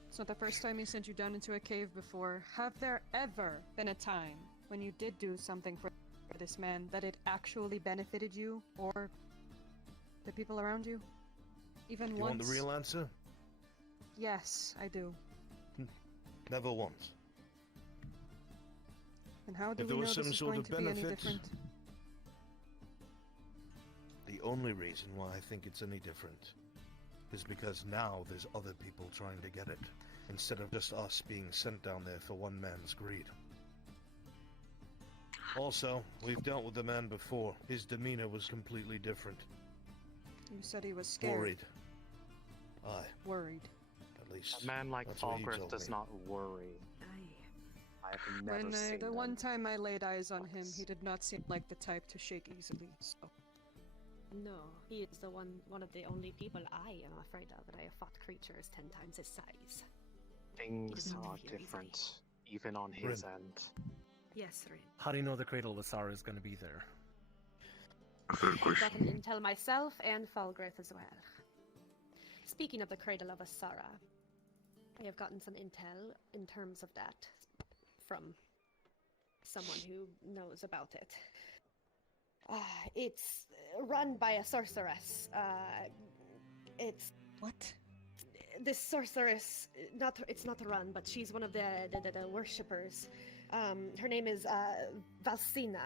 It's not the first time he sent you down into a cave before. Have there ever been a time when you did do something for this man that it actually benefited you or the people around you? Even once? You want the real answer? Yes, I do. Never once. And how do If we there know was this some is sort going of to be any benefit, different? the only reason why I think it's any different is because now there's other people trying to get it, instead of just us being sent down there for one man's greed. Also, we've dealt with the man before. His demeanor was completely different. You said he was scared. Worried. Aye. Worried. At least. A man like that's what he Falkirk told does me. not worry. I've never seen The them. one time I laid eyes on him, he did not seem like the type to shake easily, so... No, he is the one of the only people I am afraid of, and I have fought creatures 10 times his size. Things doesn't are interfere different, even on his end. Yes, Rin. How do you know the Cradle of Asara is going to be there? Fair I've question. gotten intel myself and Falgrith as well. Speaking of the Cradle of Asara, I have gotten some intel in terms of that from someone who knows about it. It's run by a sorceress. It's... What? This sorceress, it's not run, but she's one of the worshippers. Her name is Valsina,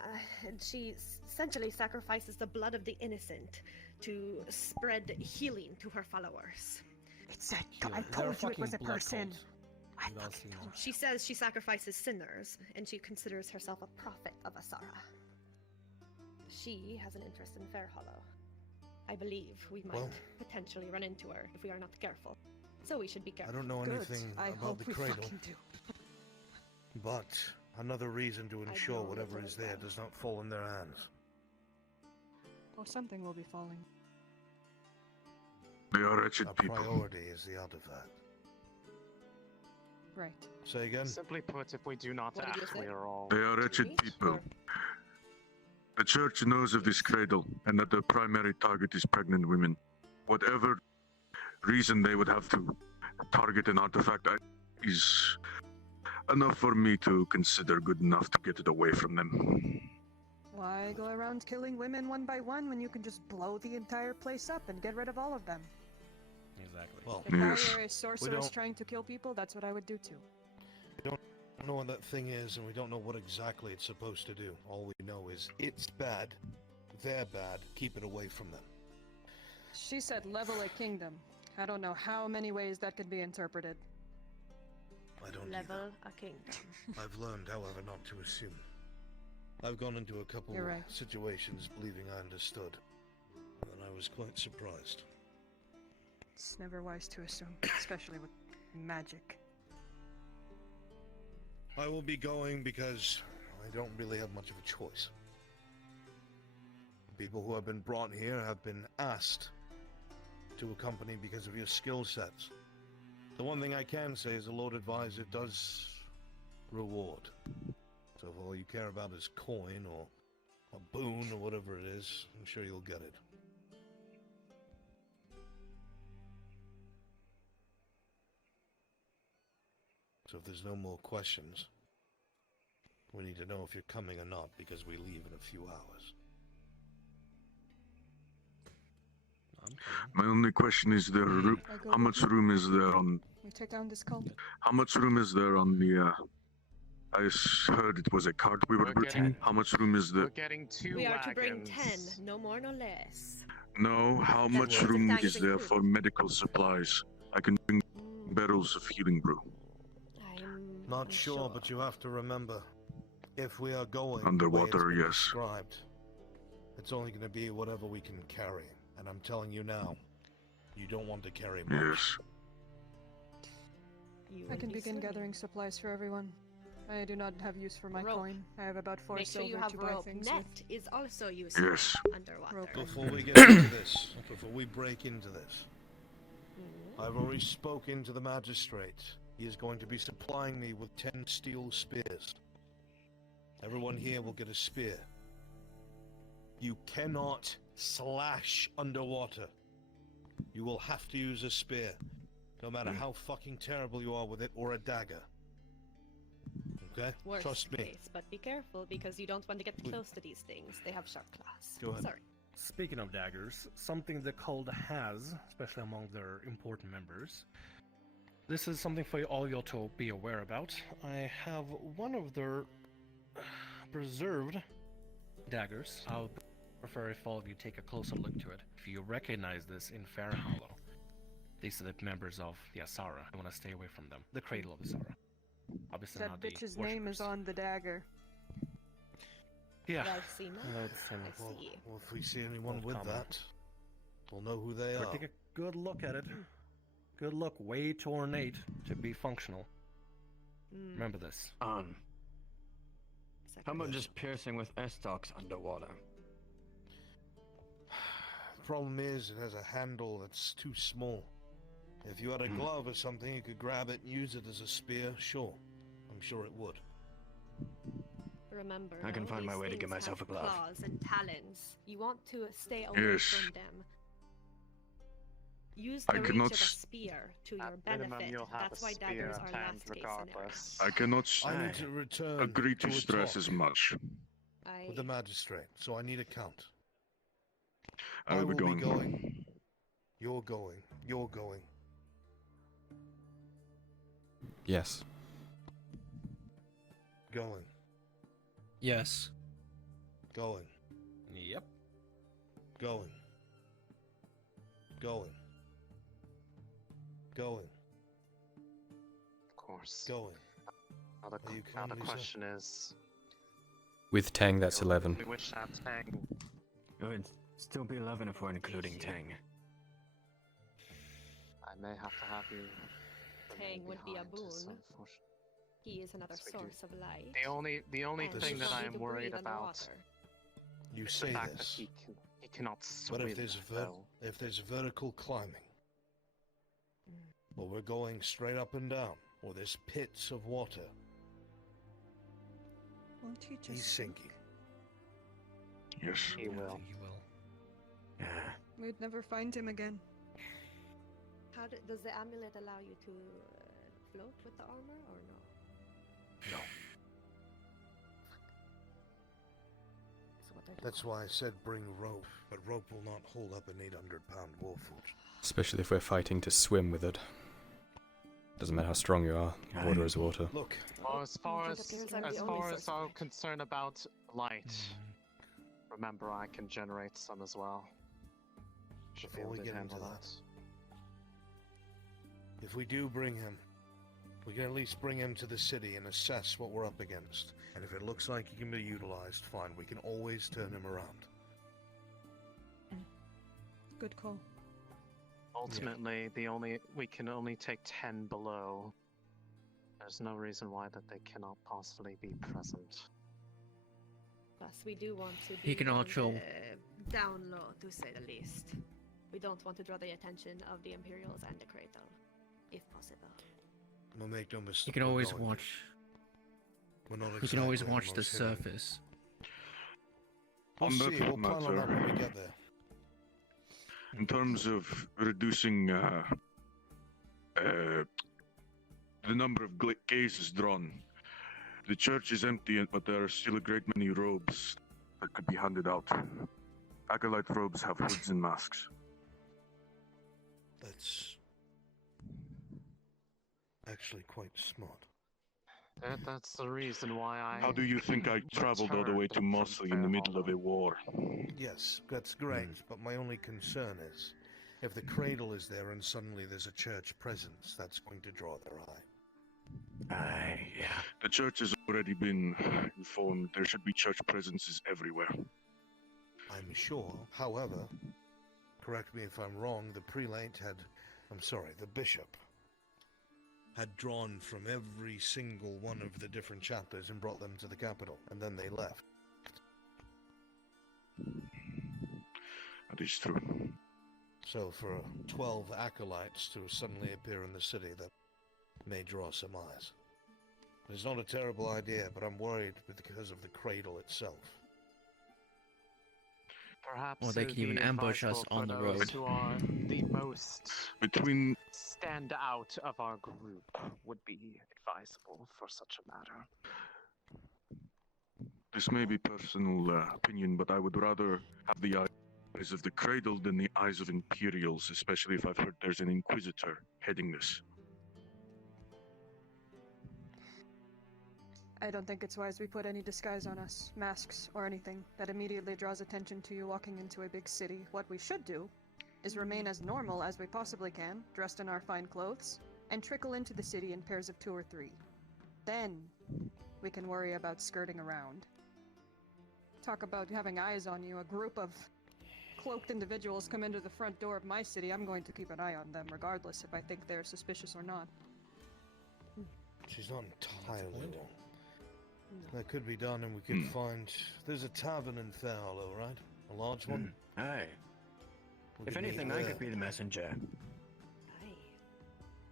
and she essentially sacrifices the blood of the innocent to spread healing to her followers. It's a... I told you it was a person. She says she sacrifices sinners, and she considers herself a prophet of Asara. She has an interest in Fairhollow. I believe we might potentially run into her if we are not careful. So we should be careful. I don't know anything I about hope the we Cradle, fucking do. but another reason to ensure know whatever little is there about does not fall in their hands. Well, something will be falling. They are wretched Our people. priority is the artifact. Right. Say again? Simply put, if we do not What did you act, say? we are all... They are wretched people. The church knows of this cradle and that the primary target is pregnant women. Whatever reason they would have to target an artifact is enough for me to consider good enough to get it away from them. Why go around killing women one by one when you can just blow the entire place up and get rid of all of them? Exactly. Well, If I were a sorceress trying to kill people, that's what I would do too. We don't know what that thing is, and we don't know what exactly it's supposed to do. All we know is it's bad, they're bad, keep it away from them. She said level a kingdom. I don't know how many ways that could be interpreted. I don't Level either. a kingdom. I've learned, however, not to assume. I've gone into a couple You're right. situations believing I understood, and I was quite surprised. It's never wise to assume, especially with magic. I will be going because I don't really have much of a choice. The people who have been brought here have been asked to accompany because of your skill sets. The one thing I can say is the Lord Advisor does reward. So if all you care about is coin or a boon or whatever it is, I'm sure you'll get it. So if there's no more questions, we need to know if you're coming or not, because we leave in a few hours. My only question is how much room is there on... We take down this cult. How much room is there on the... I heard it was a cart we were bringing. How much room is there? We're getting 2 We are wagons. to bring 10, no more, no less. No, how much room is there for medical supplies? I can bring barrels of healing brew. Not sure, but you have to remember, if we are going Underwater, the way it's been yes. described, it's only going to be whatever we can carry. And I'm telling you now, you don't want to carry much. Yes. I can begin gathering supplies for everyone. I do not have use for my Rope. coin. I have about 4 Make sure silver you have to buy rope. things Net with. is also useful Yes. underwater. Before we get into this, before we break into this, I've already spoken to the magistrate. He is going to be supplying me with 10 steel spears. Everyone here will get a spear. You cannot slash underwater. You will have to use a spear, no matter how fucking terrible you are with it, or a dagger. Okay? Worst Trust me. case, but be careful because you don't want to get close to these things. They have sharp claws. Go ahead. Sorry. Speaking of daggers, something the cult has, especially among their important members. This is something for all you to be aware about. I have one of their preserved daggers. I'll prefer if all of you take a closer look to it. If you recognize this in Fair Hollow, these are the members of the Asara. I want to stay away from them. The Cradle of Asara. Obviously That not the bitch's name is worshippers. on the dagger. Yeah. That's Well, if we see anyone with comment. that, we'll know who they But are. take a good look at it. Good look, way too ornate to be functional. Remember this. How about just piercing with S-Docs underwater? Problem is, it has a handle that's too small. If you had a glove or something, you could grab it and use it as a spear, sure. I'm sure it would. Remember, I can all find my these way to get things myself have a glove. Claws and talons. You want to stay away Yes. from them. Use I the reach cannot of a s- spear to your At minimum, benefit. you'll have That's a why spear daggers at are hand last case regardless. I cannot I need to return agree to a stress talk as much. scenario. with the magistrate, so I need a count. I will be going. You're going. You're going. Yes. Going. Yes. Going. Yep. Going. Going. Going. Of course. Going. Now the, Are you now the coming, Lisa? question is... With Tang, that's 11. We wish to have Tang. It would still be 11 if we're including Tang. I may have to have you... Tang would be a behind, boon. unfortunately. He is another Yes, we do. source of light. The only and thing he that will I be am to worried breathe about underwater. You is say the fact this, that he cannot swim, but if there's though. if there's vertical climbing, well, we're going straight up and down, or there's pits of water. Won't he just He's sink? sinking. Yes. He will. He will. We'd never find him again. Does the amulet allow you to float with the armor or no? No. That's what I That's why I said bring rope, but rope will not hold up an 800-pound warforged. Especially if we're fighting to swim with it. Doesn't matter how strong you are, water is water. Look. Well, as far It appears I'm the as only far as sorcerer. I'm concerned about light, remember I can generate some as well. Should be Before able we to get into handle that, that. if we do bring him, we can at least bring him to the city and assess what we're up against. And if it looks like he can be utilized, fine, we can always turn him around. Good call. Ultimately, we can only take 10 below. There's no reason why that they cannot possibly be present. Plus, we do want to be He can also- down low, to say the least. We don't want to draw the attention of the Imperials and the Cradle, if possible. We'll make no mistake. You can we're always going. watch. We're not You can always exactly watch the most hidden. surface. We'll On that see. We'll pile on up when we matter, get there. in terms of reducing the number of cases drawn, the church is empty, but there are still a great many robes that could be handed out. Acolyte robes have hoods and masks. That's actually quite smart. That's the reason why I. How do you think I traveled all the way to Mosley in the middle of a war? Yes, that's great, but my only concern is, if the cradle is there and suddenly there's a church presence, that's going to draw their eye. Yeah. The church has already been informed there should be church presences everywhere. I'm sure. However, correct me if I'm wrong, the bishop had drawn from every single one of the different chapters and brought them to the capital, and then they left. That is true. So for 12 acolytes to suddenly appear in the city, that may draw some eyes. It's not a terrible idea, but I'm worried because of the cradle itself. Perhaps Or they it can would even be ambush us advisable on for the those road. Who are the most Between stand out of our group would be advisable for such a matter. this may be personal opinion, but I would rather have the eyes of the cradle than the eyes of Imperials, especially if I've heard there's an Inquisitor heading this. I don't think it's wise we put any disguise on us, masks or anything, that immediately draws attention to you walking into a big city. What we should do is remain as normal as we possibly can, dressed in our fine clothes, and trickle into the city in pairs of 2 or 3. Then we can worry about skirting around. Talk about having eyes on you. A group of cloaked individuals come into the front door of my city. I'm going to keep an eye on them regardless if I think they're suspicious or not. She's not entirely wrong. That could be done, and we could find... There's a tavern in Fairhollow, right? A large one? Aye. We If could meet anything, I there. could be the messenger.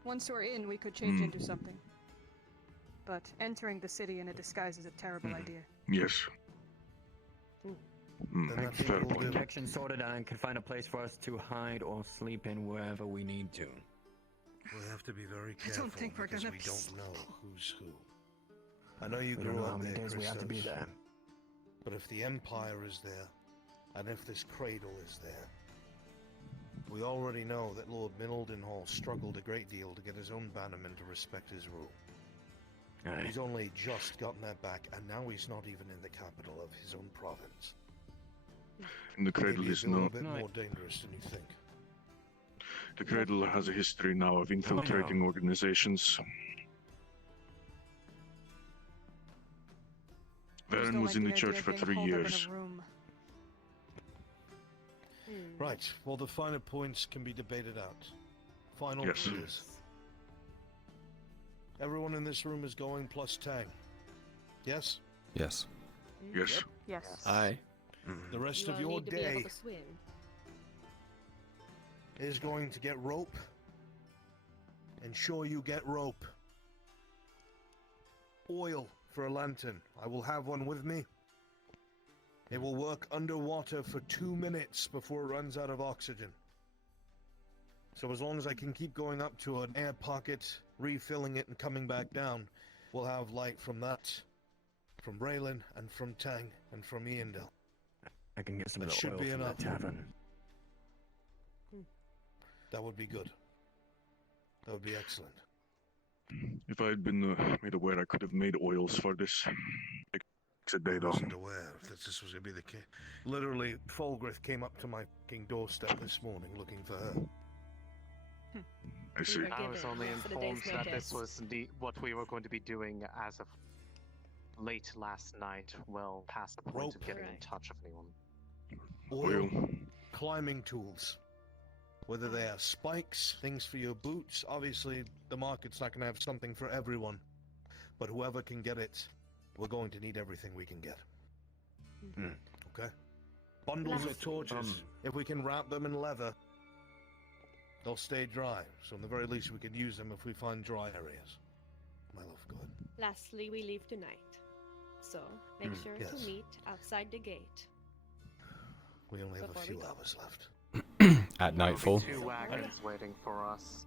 Once we're in, we could change into something. But entering the city in a disguise is a terrible idea. Yes. Fair point. Protection sorted out and can find a place for us to hide or sleep in wherever we need to. We have to be very I don't careful think we're because gonna we be don't know who's who. I know you We don't grew know how up many there, days we have to be Christos. there. But if the Empire is there, and if this cradle is there, we already know that Lord Mildenhall struggled a great deal to get his own bannermen to respect his rule. Aye. He's only just gotten that back, and now he's not even in the capital of his own province. And the cradle Maybe is a little no. bit more dangerous than you think. The cradle has a history now of infiltrating organizations. Varen was in the church for 3 years. Right, well, the finer points can be debated out. Final Yes. clues. Everyone in this room is going plus Tang. Yes? Yes. Yes. Yes. Aye. The rest of You'll your need to be able day to swim. is going to get rope. Ensure you get rope. oil for a lantern. I will have one with me. It will work underwater for 2 minutes before it runs out of oxygen. So as long as I can keep going up to an air pocket, refilling it and coming back down, we'll have light from that, from Raylan, and from Tang, and from Iandel. I can get some That of the should oil be from enough. that tavern. That would be good. That would be excellent. If I had been made aware, I could have made oils for this. Takes a day, I though. wasn't aware that this was going to be the case. Literally, Fulgrith came up to my fucking doorstep this morning looking for her. I see. I was only informed that this was what we were going to be doing as of late last night, well past the point of Rope. getting in touch with anyone. Oil, climbing tools. Whether they are spikes, things for your boots. Obviously, the market's not going to have something for everyone. But whoever can get it, we're going to need everything we can get. Okay? Bundles of torches. If we can wrap them in leather, they'll stay dry. So in the very least, we can use them if we find dry areas. My love, go ahead. Lastly, we leave tonight. So, make sure Yes. to meet outside the gate. We only have a Before we few go. hours left. At nightfall. Two wagons waiting for us.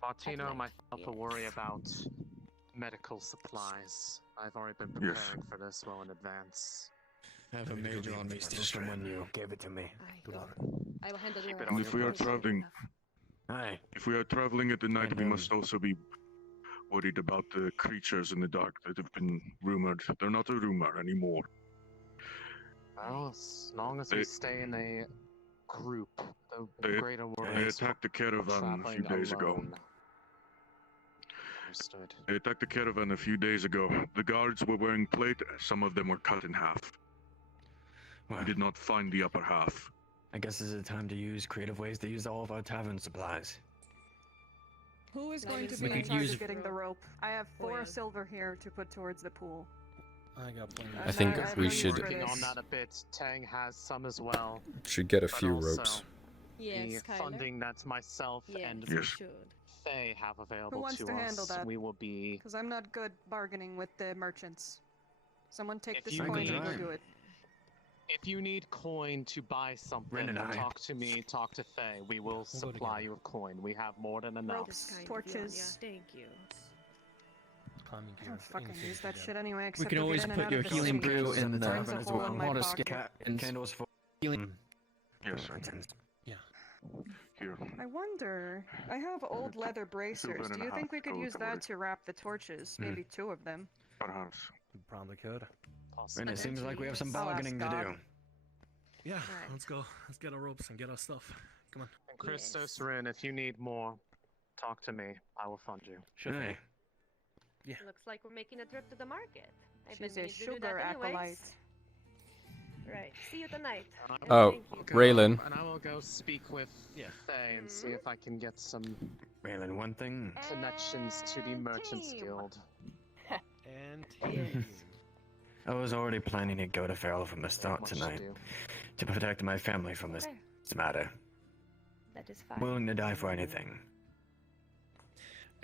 Martino, myself will worry about medical supplies. I've already been preparing for this well in advance. I have a major on me still from when you gave it to me. I will handle the And if we are traveling, if we are traveling at the night, we must also be worried about the creatures in the dark that have been rumored. They're not a rumor anymore. Well, as long as we stay in a group, the greater world They is attacked the caravan a few traveling days ago. alone. Understood. They attacked the caravan a few days ago. The guards were wearing plate. Some of them were cut in half. We did not find the upper half. I guess this is a time to use creative ways to use all of our tavern supplies. Who is Like going to it's be in like charge use- of getting the rope? I have 4 Oil. silver here to put towards the pool. I got plenty. I think I've we been should working on that a bit. Tang has some as well. should get a But few also, ropes. Yes, the Kyler. funding that myself and Yes, we should. Faye have available Who wants to to us, handle that? we will be. Because I'm not good bargaining with the merchants. Someone take If this you coin need- and go do it. If you need coin to buy something, Ren and I. talk to me, talk to Faye. We will supply you with coin. We have more than enough. Ropes, torches. Thank you. Climbing I gear don't fucking anything use that together. shit anyway. We Except can to always get in and put out your of the healing city. brew in the Burns a hole in my water pocket. skin and Candles for healing. Yes. Yeah. Here. I wonder. I have old leather bracers. and Do a you think half we could gold use already. that to wrap the torches? Maybe 2 of them. Perhaps. We probably could. And it seems like we have some I'll ask bargaining to God. do. Yeah, Right. let's go. Let's get our ropes and get our stuff. Come on. And Christos, Rin, if you need more, talk to me. I will fund you. Hey. Looks like we're making a trip to the market. I've She's been a meaning to do sugar that anyways. acolyte. Right. See you tonight. Oh, Thank you. Raylan. And I will go speak with Faye and see if I can get some Raylan, one thing. connections to the Merchants team. Guild. And I was already planning to go to Farrell from the start Much to tonight do. to protect my family from this Okay. matter. That is fine. Willing to die for anything.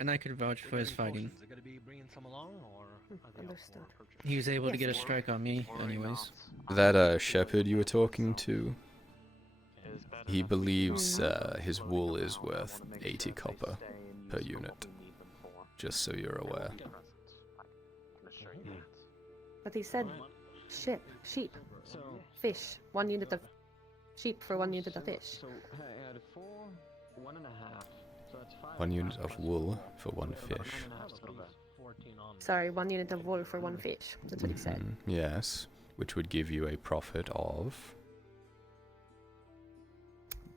and I could vouch for his fighting. Are gonna be bringing some along, or are they up Understood. for purchase? He was able to Yes, get a sir. strike on me, anyways. That shepherd you were talking to, Is better he enough believes for his floating wool is around. I worth wanna make 80 sure they copper stay and per use for unit. what we need them for. Just so you're aware. Present. I can assure you that. But he said sheep, fish. 1 unit of sheep for 1 unit of fish. So I had 4, 1.5. So that's 5. 1 unit of wool for 1 fish. 14 on. Sorry, 1 unit of wool for 1 fish. That's what he said. Yes, which would give you a profit of.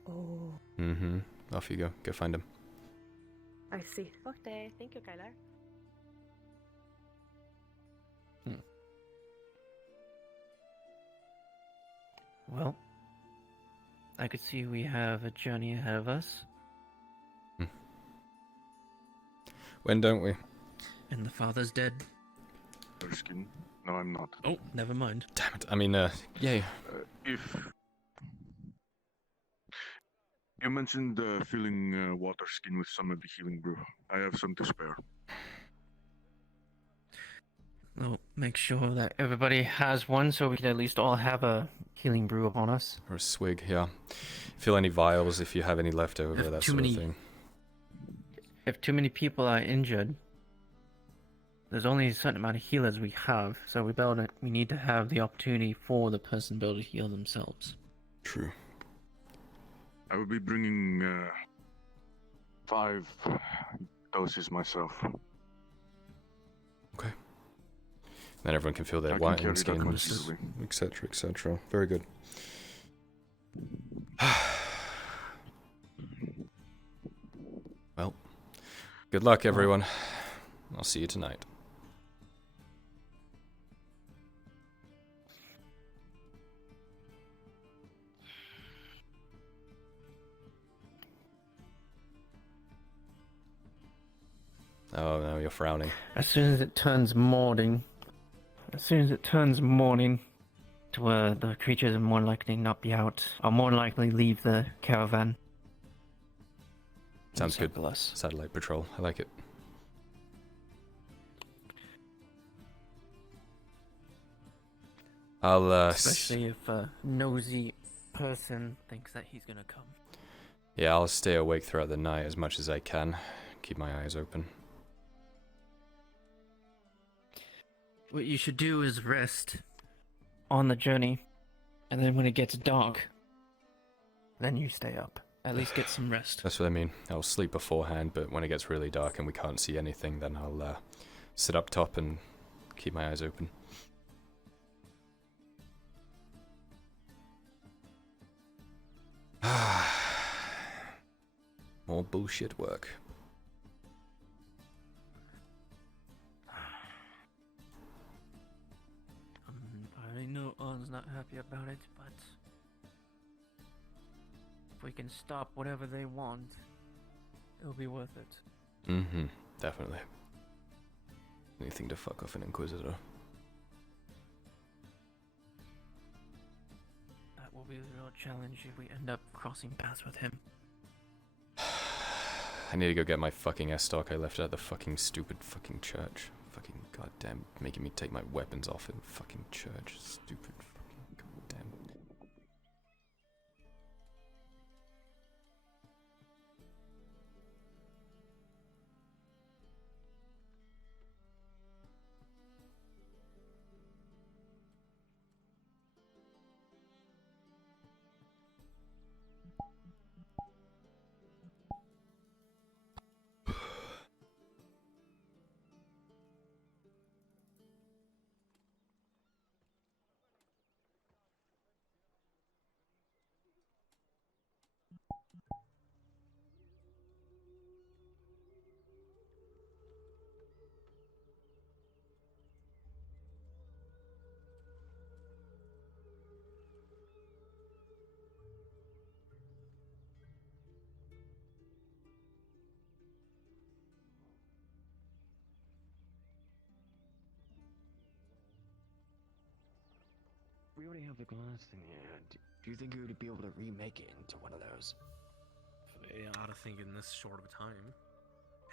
Oh, Mm-hmm. Off you go. Go find him. I see. Okay, thank you, Kyler. Well, I could see we have a journey ahead of us, When don't we? and the father's dead. Skin. No, I'm not. Oh, never mind. Damn it. I mean, yay. If you mentioned filling water skin with some of the healing brew, I have some to spare. We'll make sure that everybody has one so we can at least all have a healing brew upon us. Or a swig, yeah. Fill any vials if you have any left over, If that too sort many- of thing. If too many people are injured, there's only a certain amount of healers we have, so we need to have the opportunity for the person to be able to heal themselves. True. I will be bringing 5 doses myself. Okay. Then everyone can feel their I can white carry that quite skins, easily. etc., etc. Very good. Well, good luck, everyone. I'll see you tonight. Oh no, you're frowning. As soon as it turns morning, to where the creatures are more likely not be out, I'll more likely leave the caravan. Sounds good. Circle us. Satellite patrol. I like it. I'll Especially if a nosy person thinks that he's gonna come. yeah, I'll stay awake throughout the night as much as I can. Keep my eyes open. What you should do is rest on the journey, and then when it gets dark, then you stay up. At least get some rest. That's what I mean. I'll sleep beforehand, but when it gets really dark and we can't see anything, then I'll sit up top and keep my eyes open. More bullshit work. I already know On's not happy about it, but if we can stop whatever they want, it'll be worth it. Mm-hmm. Definitely. Anything to fuck off an Inquisitor. That will be the real challenge if we end up crossing paths with him. I need to go get my fucking S-stock I left at the fucking stupid fucking church. Fucking goddamn making me take my weapons off in fucking church. Stupid fucking goddamn. We already have the glass thing here. Do you think we would be able to remake it into one of those? Yeah, I don't think in this short of a time.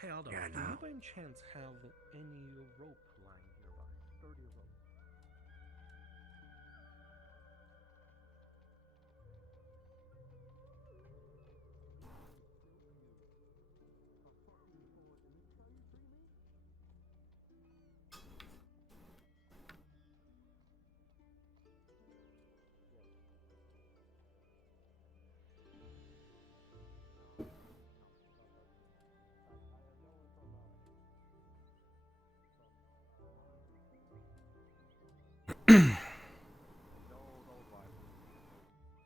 Hey, Aldo, Yeah, do no. you by any chance have any rope lying nearby? Sturdy rope.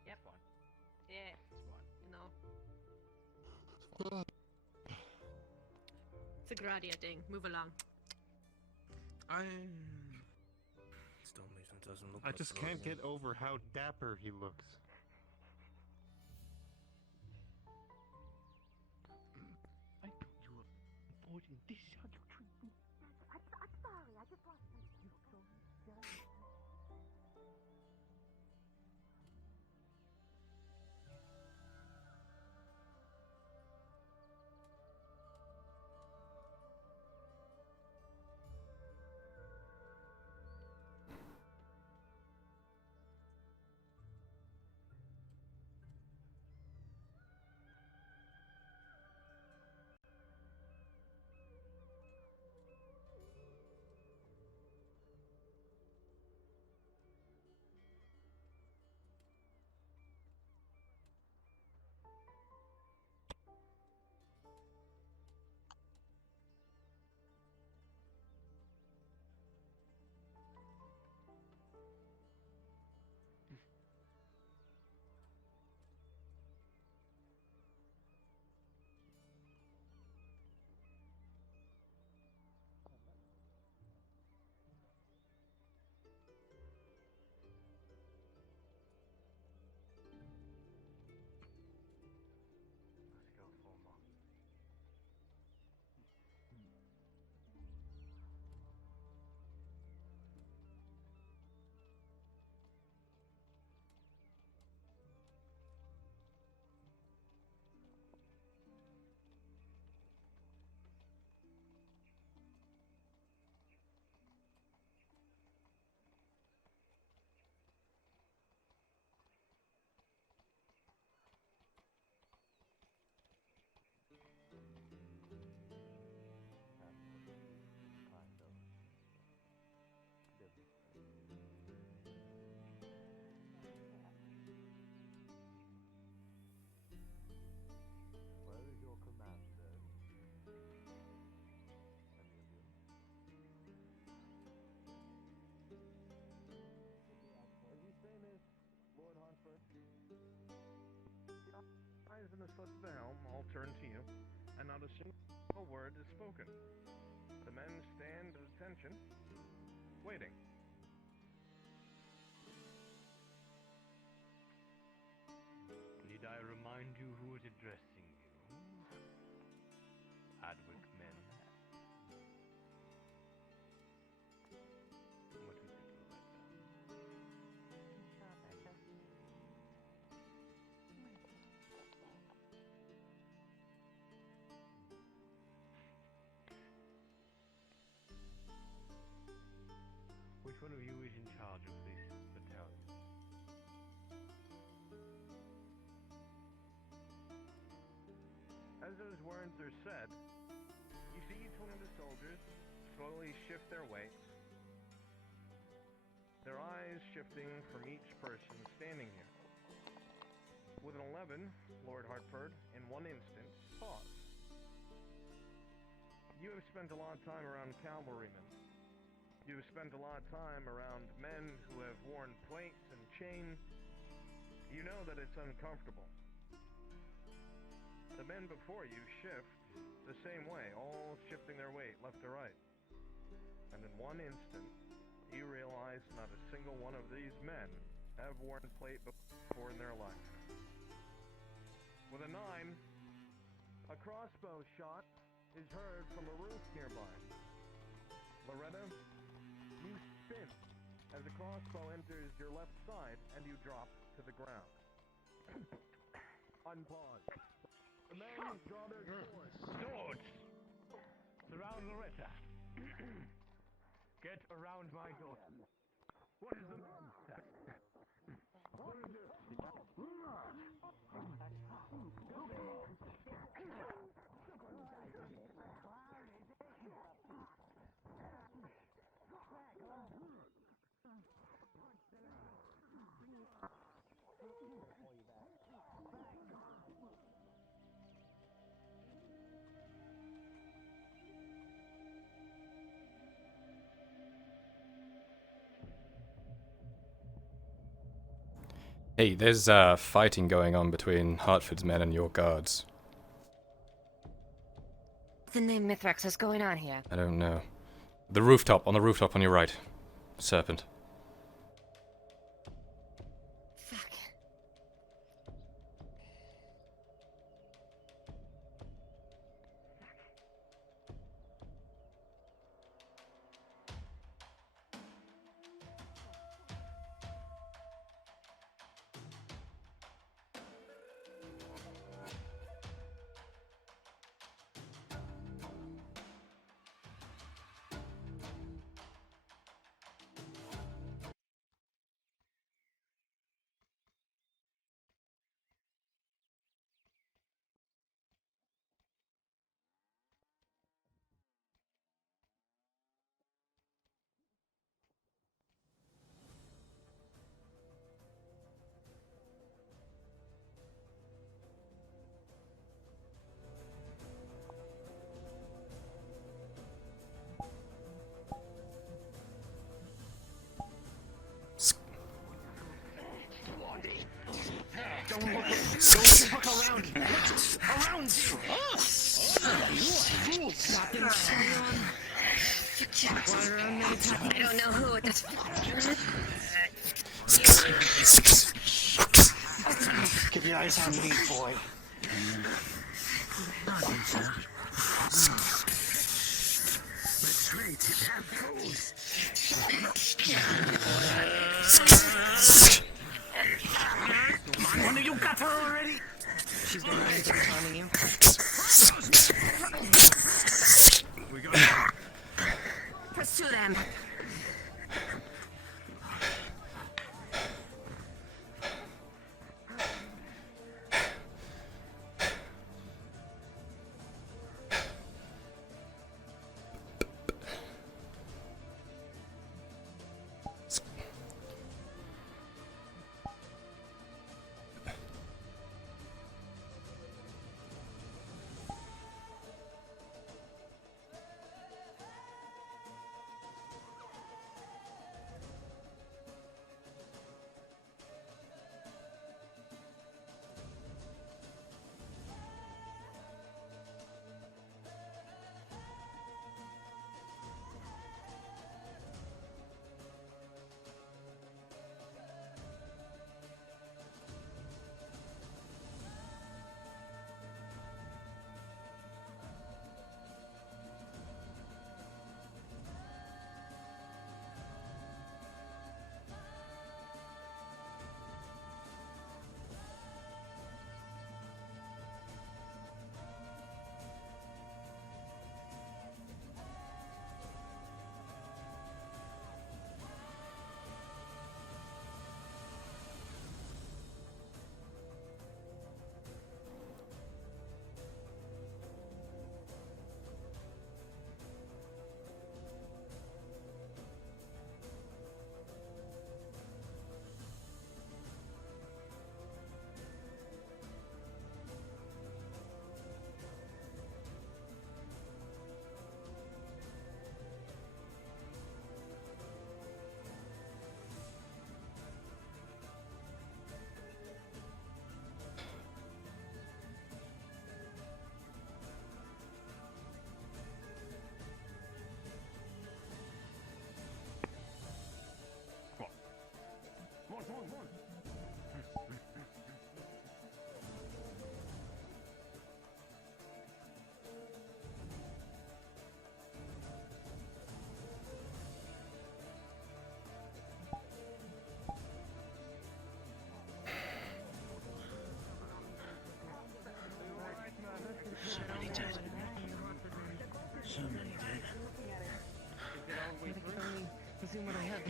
Yep. Yeah, no. It's a Gradia thing. Move along. Still doesn't look I like just the can't real get over how dapper he looks. I thought you were avoiding this. How you treat me? I'm sorry. I just want you so dirty. Lupus. The eyes and the foot of the helm all turn to you, and not a single word is spoken. The men stand at attention, waiting. Need I remind you who is addressing you? Adwick men. What is it, Loretta? Which one of you is in charge of this battalion? As those words are said, you see each one of the soldiers slowly shift their weight, their eyes shifting from each person standing here. With an 11, Lord Hartford, in one instant, pause. You have spent a lot of time around cavalrymen. You have spent a lot of time around men who have worn plates and chain. You know that it's uncomfortable. The men before you shift the same way, all shifting their weight left to right. And in one instant, you realize not a single one of these men have worn plate before in their life. With a 9, a crossbow shot is heard from a roof nearby. Loretta, you spin as a crossbow enters your left side and you drop to the ground. Unpause. The men draw their swords. Swords! Surround Loretta. Get around my daughter. What is the matter? What is it? Hey, there's fighting going on between Hartford's men and your guards. The name Mithrax is going on here. I don't know. On the rooftop on your right. Serpent. Don't look around! Around you! I don't know who it is. Keep your eyes on me, boy. One of you got her already? She's going to be harming you. We got her. Pursue them.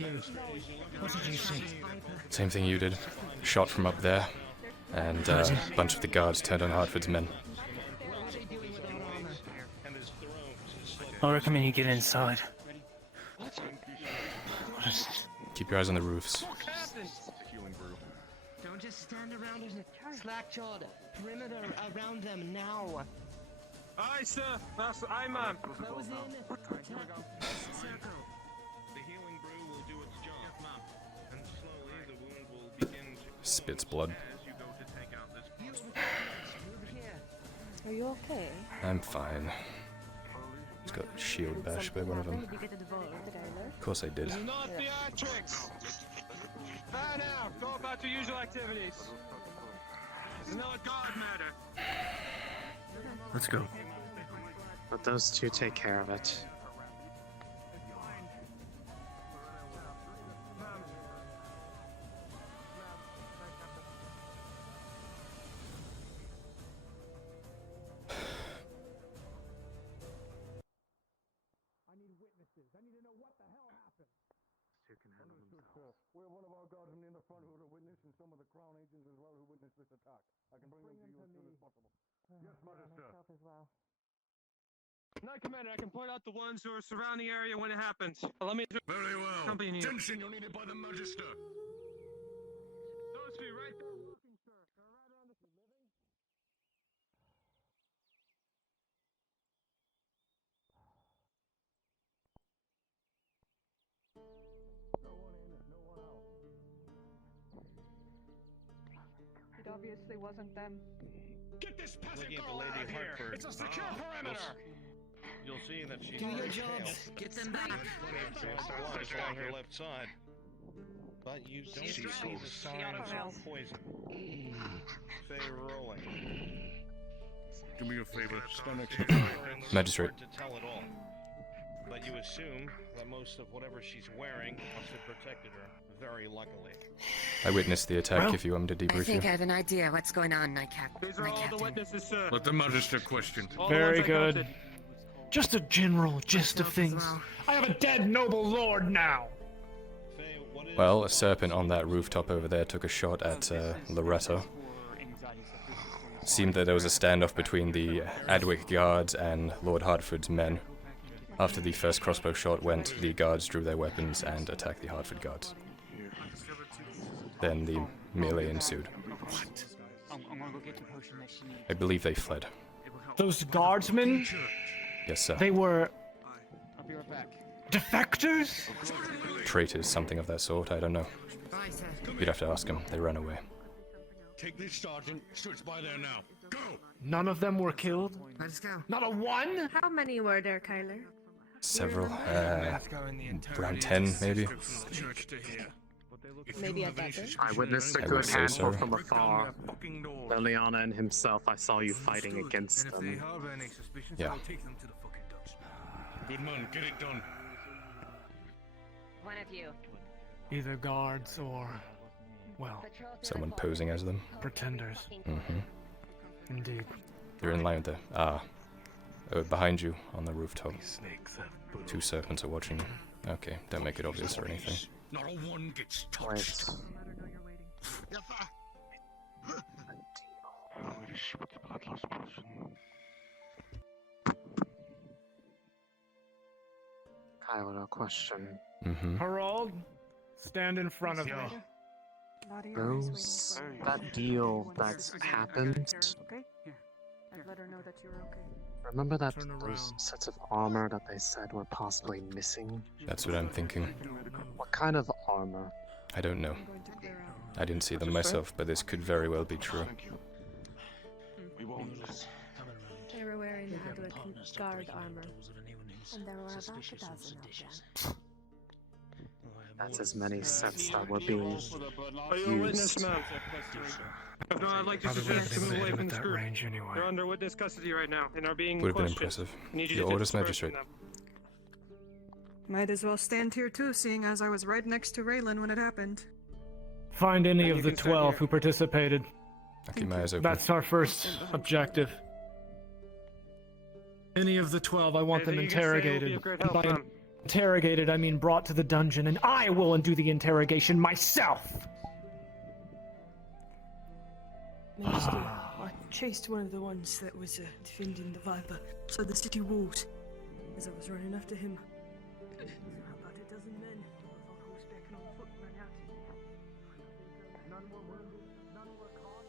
What did you see? Same thing you did. Shot from up there, and a bunch of the guards turned on Hartford's men. I recommend you get inside. Keep your eyes on the roofs. Don't just stand around and slack-jawed. Perimeter around them now. Aye, sir. Aye, ma'am. Close in. Circle. The healing brew will do its job, ma'am. And slowly the wound will begin to Spits blood. as you go to take out this. Are you okay? I'm fine. Just got shield bashed by one of them. Of course I did. Not theatrics. Bye now. Go about your usual activities. It's not guard matter. Let's go. Let those two take care of it. We have one of our guardsmen in the front who are witness, and some of the Crown agents as well who witnessed this attack. I can bring them to you as soon as possible. Yes, Magister. Knight Commander, I can point out the ones who are surrounding the area when it happened. Let me... Very well. Company needs... Attention, you're needed by the Magister. Those three right there looking, sir. They're right around the... Living? No one in, no one out. It obviously wasn't them. Get this peasant Looking at the girl Lady out of here. Hartford. It's a secure perimeter. You'll see that she's Do your very jobs. pale. Get them back. Blood along her left side. But you don't see the signs of poison. Say rolling. Do me a favor. Stand next to Magistrate. To tell it all. But you assume that most of whatever she's wearing must have protected her, very luckily. I witnessed the attack if you want me to I debrief think you. I have an idea what's going on, Nightcap. These are all the witnesses, sir. Let the Magister question. All the Very ones I good. counted. Just a general gist of things. I have a dead noble lord now. Well, a serpent on that rooftop over there took a shot at Loretta. Seemed that there was a standoff between the Adwick guards and Lord Hertford's men. After the first crossbow shot went, the guards drew their weapons and attacked the Hertford guards. Then the melee ensued. I believe they fled. Those guardsmen? Yes, sir. They were I'll be right back. defectors? Traitors, something of that sort, I don't know. You'd have to ask them. They ran away. Take this sergeant. Search by there now. Go. None of them were killed? Let's go. Not a one? How many were there, Kyler? Several, around 10 maybe. Maybe a dozen. I witnessed a I good would say handful so. from afar. Liliana and himself, I saw you fighting against them. Yeah. Good man, get it done. One of you. Either guards or, well, Someone posing as them. pretenders. Mm-hmm. Indeed. You're in line with the... behind you on the rooftop. Two serpents are watching you. Okay, don't make it obvious or anything. Not a one gets Wait. touched. Kyler, a question. Mm-hmm. Harold, stand in front of me. Those... that deal that's happened... Okay? I'd let her know that you're okay. Remember that those sets of armor that they said were possibly missing? That's what I'm thinking. What kind of armor? I don't know. I didn't see them myself, but this could very well be true. They were wearing Hadwick guard armor. And there were about a dozen of them. That's as many sets that were being Are you a witness, used. ma'am? If not, I'd like to Probably suggest to wouldn't move have away been from at this that group. range anyway. They're under witness custody right now and are being Would have been questioned. impressive. I need you Your to orders, disperse magistrate. them. Might as well stand here too, seeing as I was right next to Raylan when it happened. Find any And of you the can stand 12 here. who participated. I'll keep my eyes open. That's our first objective. Any of the 12, I want them Anything you can say will be interrogated. of great And help, by ma'am. Interrogated, I mean brought to the dungeon, and I will undo the interrogation myself! Minister, I chased one of the ones that was defending the Viper outside the city walls as I was running after him. About a dozen men, on horseback and on foot, ran out. None were wounded, none were caught.